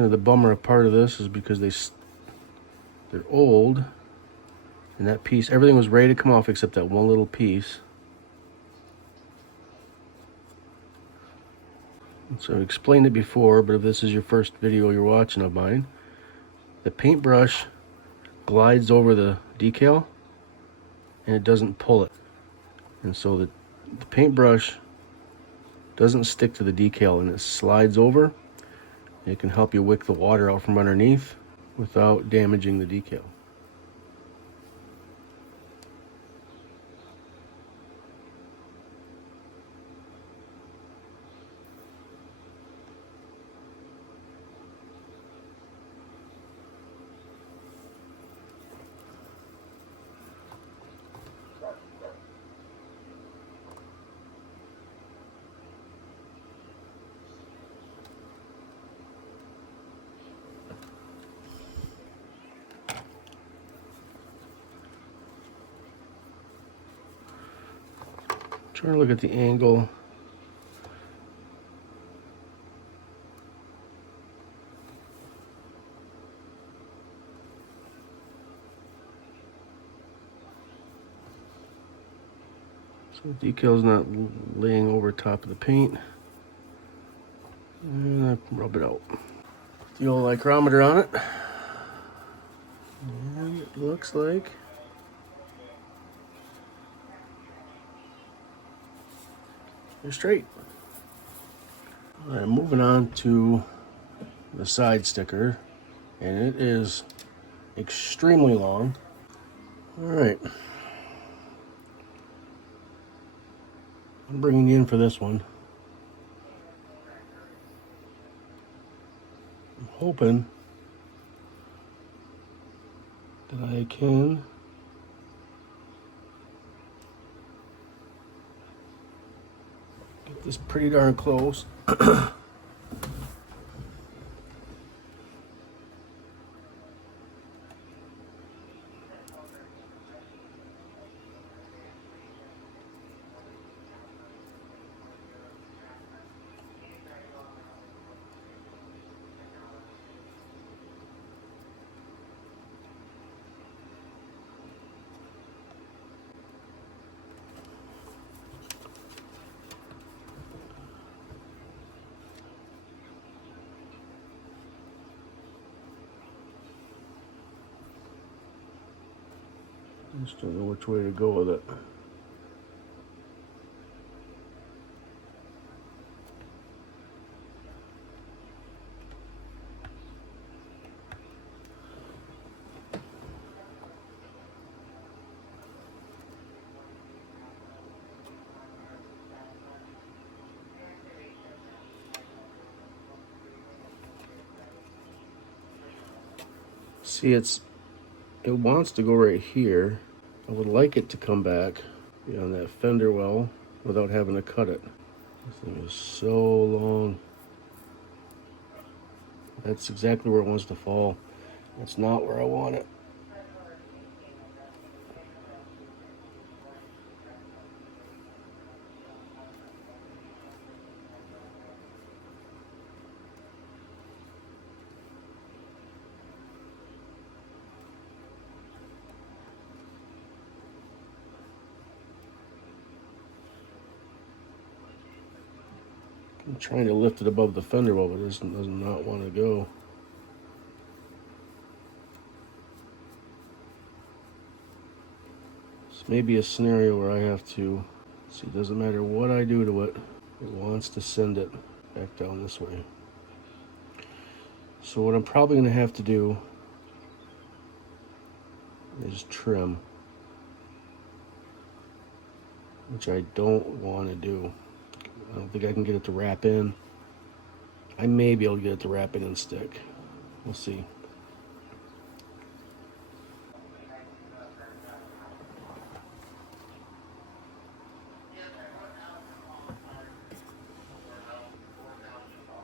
kind of the bummer part of this is because they're old, and that piece, everything was ready to come off except that one little piece. So I explained it before, but if this is your first video you're watching of mine, the paintbrush glides over the decal and it doesn't pull it. And so the paintbrush doesn't stick to the decal and it slides over. It can help you wick the water out from underneath without damaging the decal. Trying to look at the angle. So the decal's not laying over top of the paint. And I rub it out. The old micrometer on it. And it looks like you're straight. All right, moving on to the side sticker, and it is extremely long. All right, I'm bringing you in for this one. I'm hoping that I can get this pretty darn close. Just don't know which way to go with it. See, it wants to go right here. I would like it to come back on that fender well without having to cut it. This thing is so long. That's exactly where it wants to fall. That's not where I want it. I'm trying to lift it above the fender well, but it does not want to go. This may be a scenario where I have to see. It doesn't matter what I do to it, it wants to send it back down this way. So what I'm probably going to have to do is trim, which I don't want to do. I don't think I can get it to wrap in. I may be able to get it to wrap in and stick. We'll see.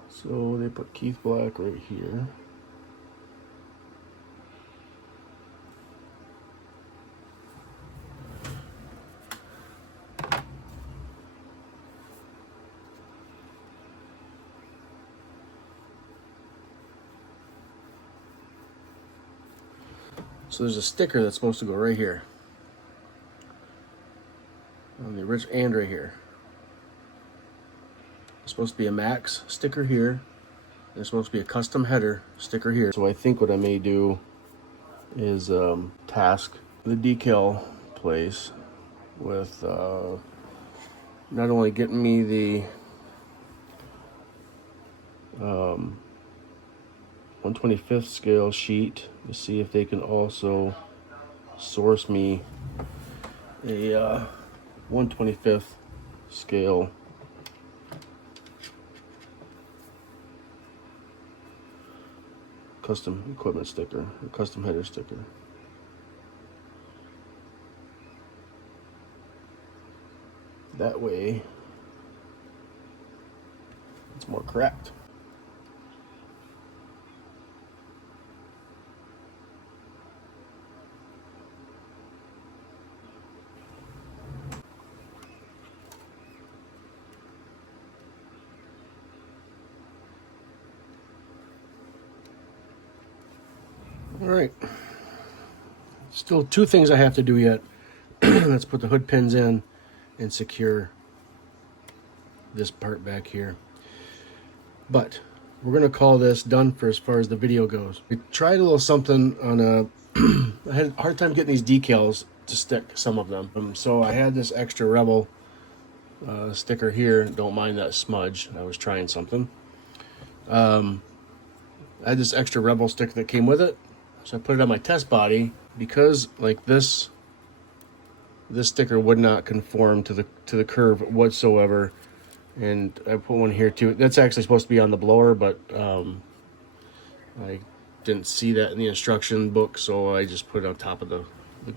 So they put Keith Black right here. So there's a sticker that's supposed to go right here. On the original, and right here. It's supposed to be a max sticker here. There's supposed to be a custom header sticker here. So I think what I may do is task the decal place with not only getting me the 1/25th scale sheet to see if they can also source me a 1/25th scale custom equipment sticker, or custom header sticker. That way it's more correct. All right, still two things I have to do yet. Let's put the hood pins in and secure this part back here. But we're gonna call this done for as far as the video goes. We tried a little something on a, I had a hard time getting these decals to stick, some of them. So I had this extra Revell sticker here. Don't mind that smudge. I was trying something. I had this extra Revell sticker that came with it. So I put it on my test body because like this sticker would not conform to the curve whatsoever, and I put one here too. That's actually supposed to be on the blower, but I didn't see that in the instruction book, so I just put it on top of the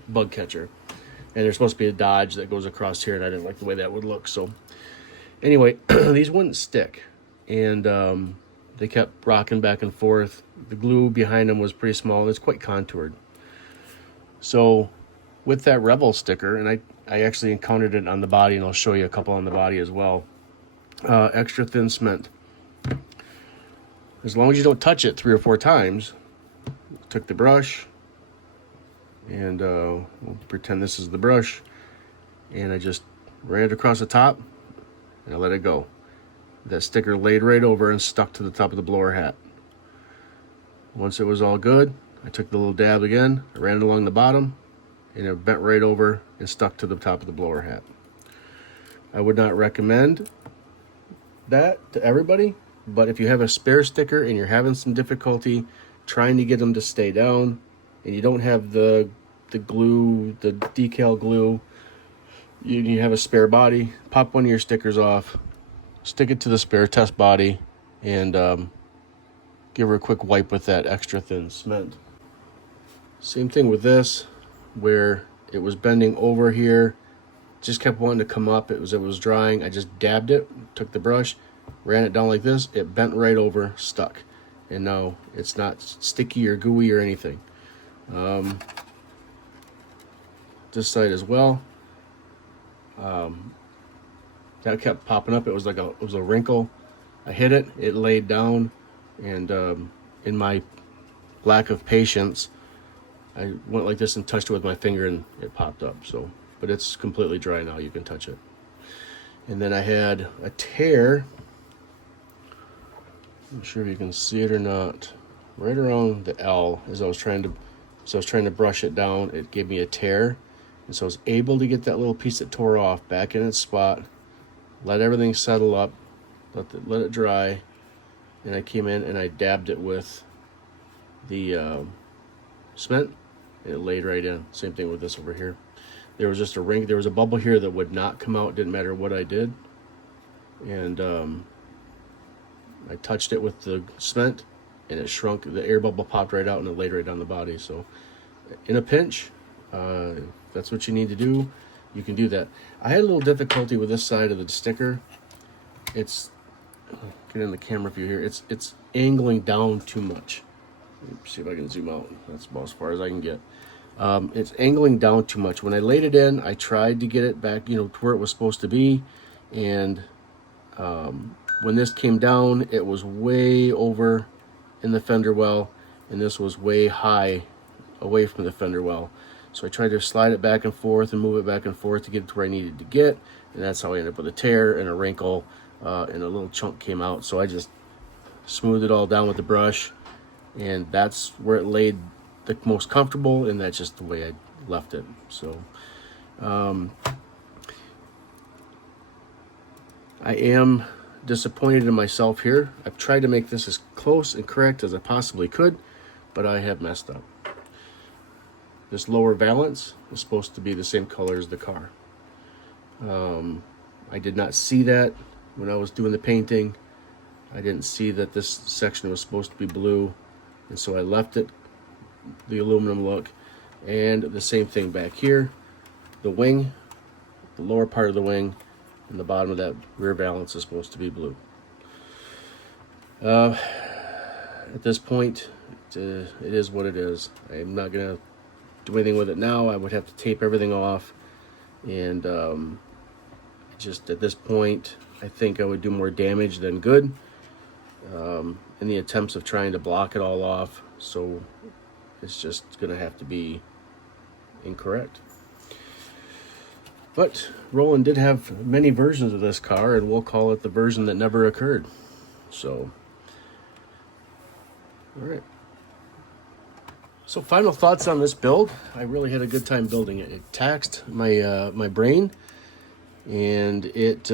bug catcher. And there's supposed to be a dodge that goes across here, and I didn't like the way that would look. So anyway, these wouldn't stick, and they kept rocking back and forth. The glue behind them was pretty small. It's quite contoured. So with that Revell sticker, and I actually encountered it on the body, and I'll show you a couple on the body as well. Extra thin cement. As long as you don't touch it 3 or 4 times. Took the brush, and we'll pretend this is the brush, and I just ran it across the top, and I let it go. That sticker laid right over and stuck to the top of the blower hat. Once it was all good, I took the little dab again, I ran it along the bottom, and it bent right over and stuck to the top of the blower hat. I would not recommend that to everybody, but if you have a spare sticker and you're having some difficulty trying to get them to stay down, and you don't have the glue, the decal glue, you have a spare body, pop one of your stickers off, stick it to the spare test body, and give her a quick wipe with that extra thin cement. Same thing with this, where it was bending over here, just kept wanting to come up. It was drying. I just dabbed it, took the brush, ran it down like this, it bent right over, stuck. And now it's not sticky or gooey or anything. This side as well. That kept popping up. It was a wrinkle. I hit it, it laid down, and in my lack of patience, I went like this and touched it with my finger, and it popped up. So, but it's completely dry now. You can touch it. And then I had a tear not sure if you can see it or not. Right around the L, as I was trying to brush it down, it gave me a tear. And so I was able to get that little piece that tore off back in its spot, let everything settle up, let it dry, and I came in and I dabbed it with the cement, and it laid right in. Same thing with this over here. There was just a ring, there was a bubble here that would not come out, didn't matter what I did. And I touched it with the cement, and it shrunk, the air bubble popped right out, and it laid right on the body. So in a pinch, if that's what you need to do, you can do that. I had a little difficulty with this side of the sticker. It's, get in the camera view here, it's angling down too much. Let's see if I can zoom out. That's about as far as I can get. It's angling down too much. When I laid it in, I tried to get it back, to where it was supposed to be, and when this came down, it was way over in the fender well, and this was way high away from the fender well. So I tried to slide it back and forth and move it back and forth to get it to where I needed to get, and that's how I ended up with a tear and a wrinkle, and a little chunk came out. So I just smoothed it all down with the brush, and that's where it laid the most comfortable, and that's just the way I left it. So I am disappointed in myself here. I've tried to make this as close and correct as I possibly could, but I have messed up. This lower valance is supposed to be the same color as the car. I did not see that when I was doing the painting. I didn't see that this section was supposed to be blue, and so I left it the aluminum look. And the same thing back here, the wing, the lower part of the wing, and the bottom of that rear valance is supposed to be blue. At this point, it is what it is. I'm not gonna do anything with it now. I would have to tape everything off, and just at this point, I think I would do more damage than good in the attempts of trying to block it all off. So it's just gonna have to be incorrect. But Roland did have many versions of this car, and we'll call it the version that never occurred. So, all right. So final thoughts on this build. I really had a good time building it. It taxed my my brain, and it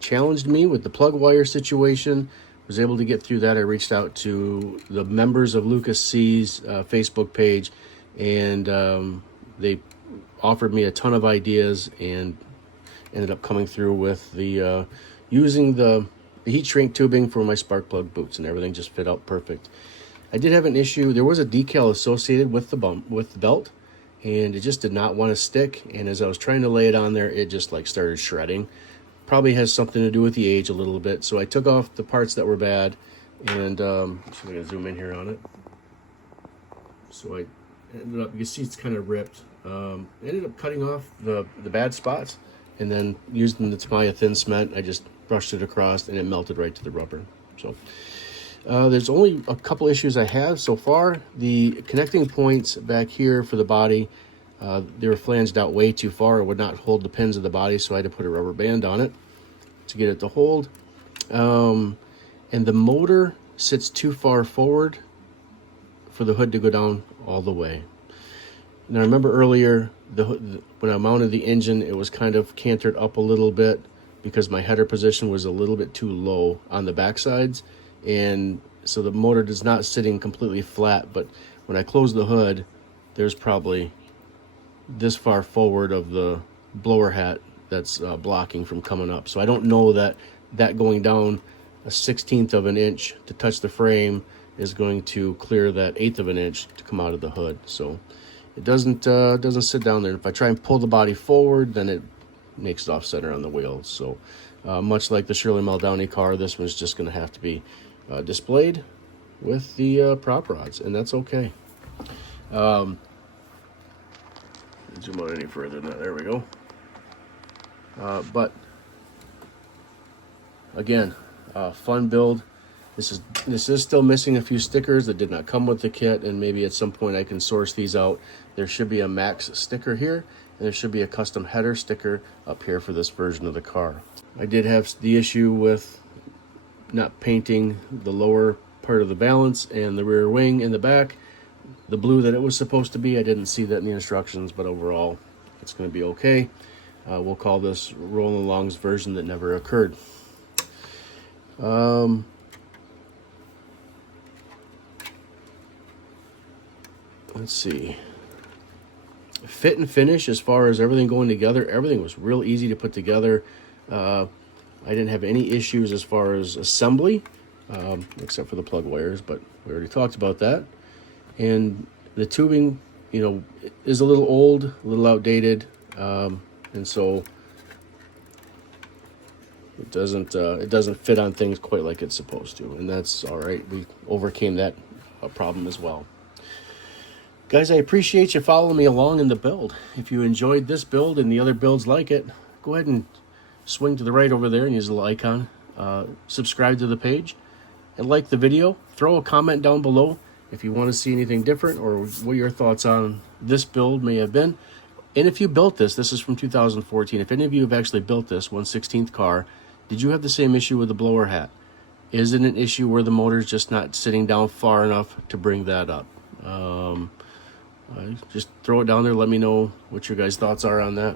challenged me with the plug wire situation. Was able to get through that. I reached out to the members of Lucas C's Facebook page, and they offered me a ton of ideas, and ended up coming through with the using the heat shrink tubing for my spark plug boots, and everything just fit out perfect. I did have an issue. There was a decal associated with the belt, and it just did not want to stick. And as I was trying to lay it on there, it just like started shredding. Probably has something to do with the age a little bit. So I took off the parts that were bad, and so I'm gonna zoom in here on it. So I ended up, you can see it's kind of ripped. Ended up cutting off the bad spots, and then using the Tamiya thin cement, I just brushed it across, and it melted right to the rubber. So there's only a couple issues I have so far. The connecting points back here for the body, they were flanged out way too far. It would not hold the pins of the body, so I had to put a rubber band on it to get it to hold. And the motor sits too far forward for the hood to go down all the way. Now, I remember earlier, when I mounted the engine, it was kind of cantered up a little bit because my header position was a little bit too low on the back sides. And so the motor is not sitting completely flat, but when I close the hood, there's probably this far forward of the blower hat that's blocking from coming up. So I don't know that going down a 1/16 of an inch to touch the frame is going to clear that 1/8 of an inch to come out of the hood. So it doesn't sit down there. If I try and pull the body forward, then it makes it off center on the wheels. So much like the Shirley Muldowney car, this one's just going to have to be displayed with the prop rods, and that's okay. Zoom out any further than that. There we go. But again, fun build. This is still missing a few stickers that did not come with the kit, and maybe at some point I can source these out. There should be a Max sticker here, and there should be a custom header sticker up here for this version of the car. I did have the issue with not painting the lower part of the valance and the rear wing in the back the blue that it was supposed to be. I didn't see that in the instructions, but overall it's going to be okay. We'll call this Roland Leong's version that never occurred. Let's see. Fit and finish, as far as everything going together, everything was real easy to put together. I didn't have any issues as far as assembly, except for the plug wires, but we already talked about that. And the tubing, you know, is a little old, a little outdated, and so it doesn't fit on things quite like it's supposed to, and that's all right. We overcame that problem as well. Guys, I appreciate you following me along in the build. If you enjoyed this build and the other builds like it, go ahead and swing to the right over there and use the little icon. Subscribe to the page and like the video. Throw a comment down below if you want to see anything different or what your thoughts on this build may have been. And if you built this is from 2014. If any of you have actually built this 1/16th car, did you have the same issue with the blower hat? Is it an issue where the motor's just not sitting down far enough to bring that up? Just throw it down there. Let me know what your guys' thoughts are on that.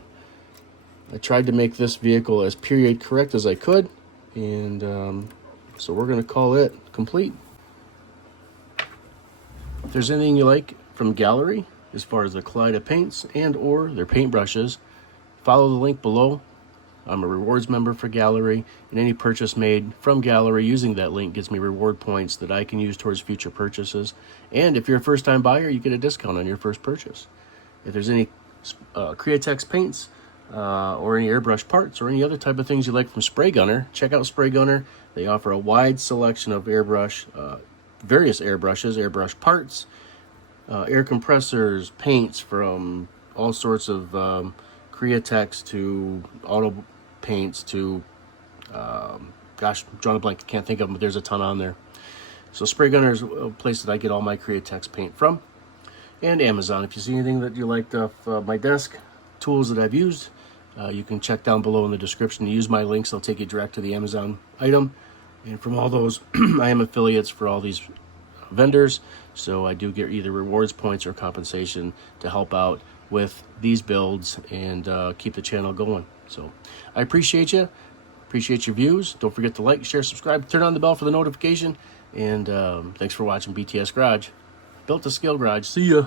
I tried to make this vehicle as period correct as I could, and so we're going to call it complete. If there's anything you like from Gallery, as far as the Kaleido paints and or their paintbrushes, follow the link below. I'm a rewards member for Gallery, and any purchase made from Gallery using that link gives me reward points that I can use towards future purchases. And if you're a first-time buyer, you get a discount on your first purchase. If there's any Createx paints or any airbrush parts or any other type of things you like from Spray Gunner, check out Spray Gunner. They offer a wide selection of airbrush, various airbrushes, airbrush parts, air compressors, paints from all sorts of Createx to auto paints to gosh, I'm drawing a blank, can't think of them, but there's a ton on there. So Spray Gunner is a place that I get all my Createx paint from. And Amazon. If you see anything that you liked off my desk, tools that I've used, you can check down below in the description. Use my links, they'll take you direct to the Amazon item. And from all those, I am affiliates for all these vendors, so I do get either rewards points or compensation to help out with these builds and keep the channel going. So I appreciate you. Appreciate your views. Don't forget to like, share, subscribe, turn on the bell for the notification. And thanks for watching BTS Garage. Built to Scale Garage. See ya.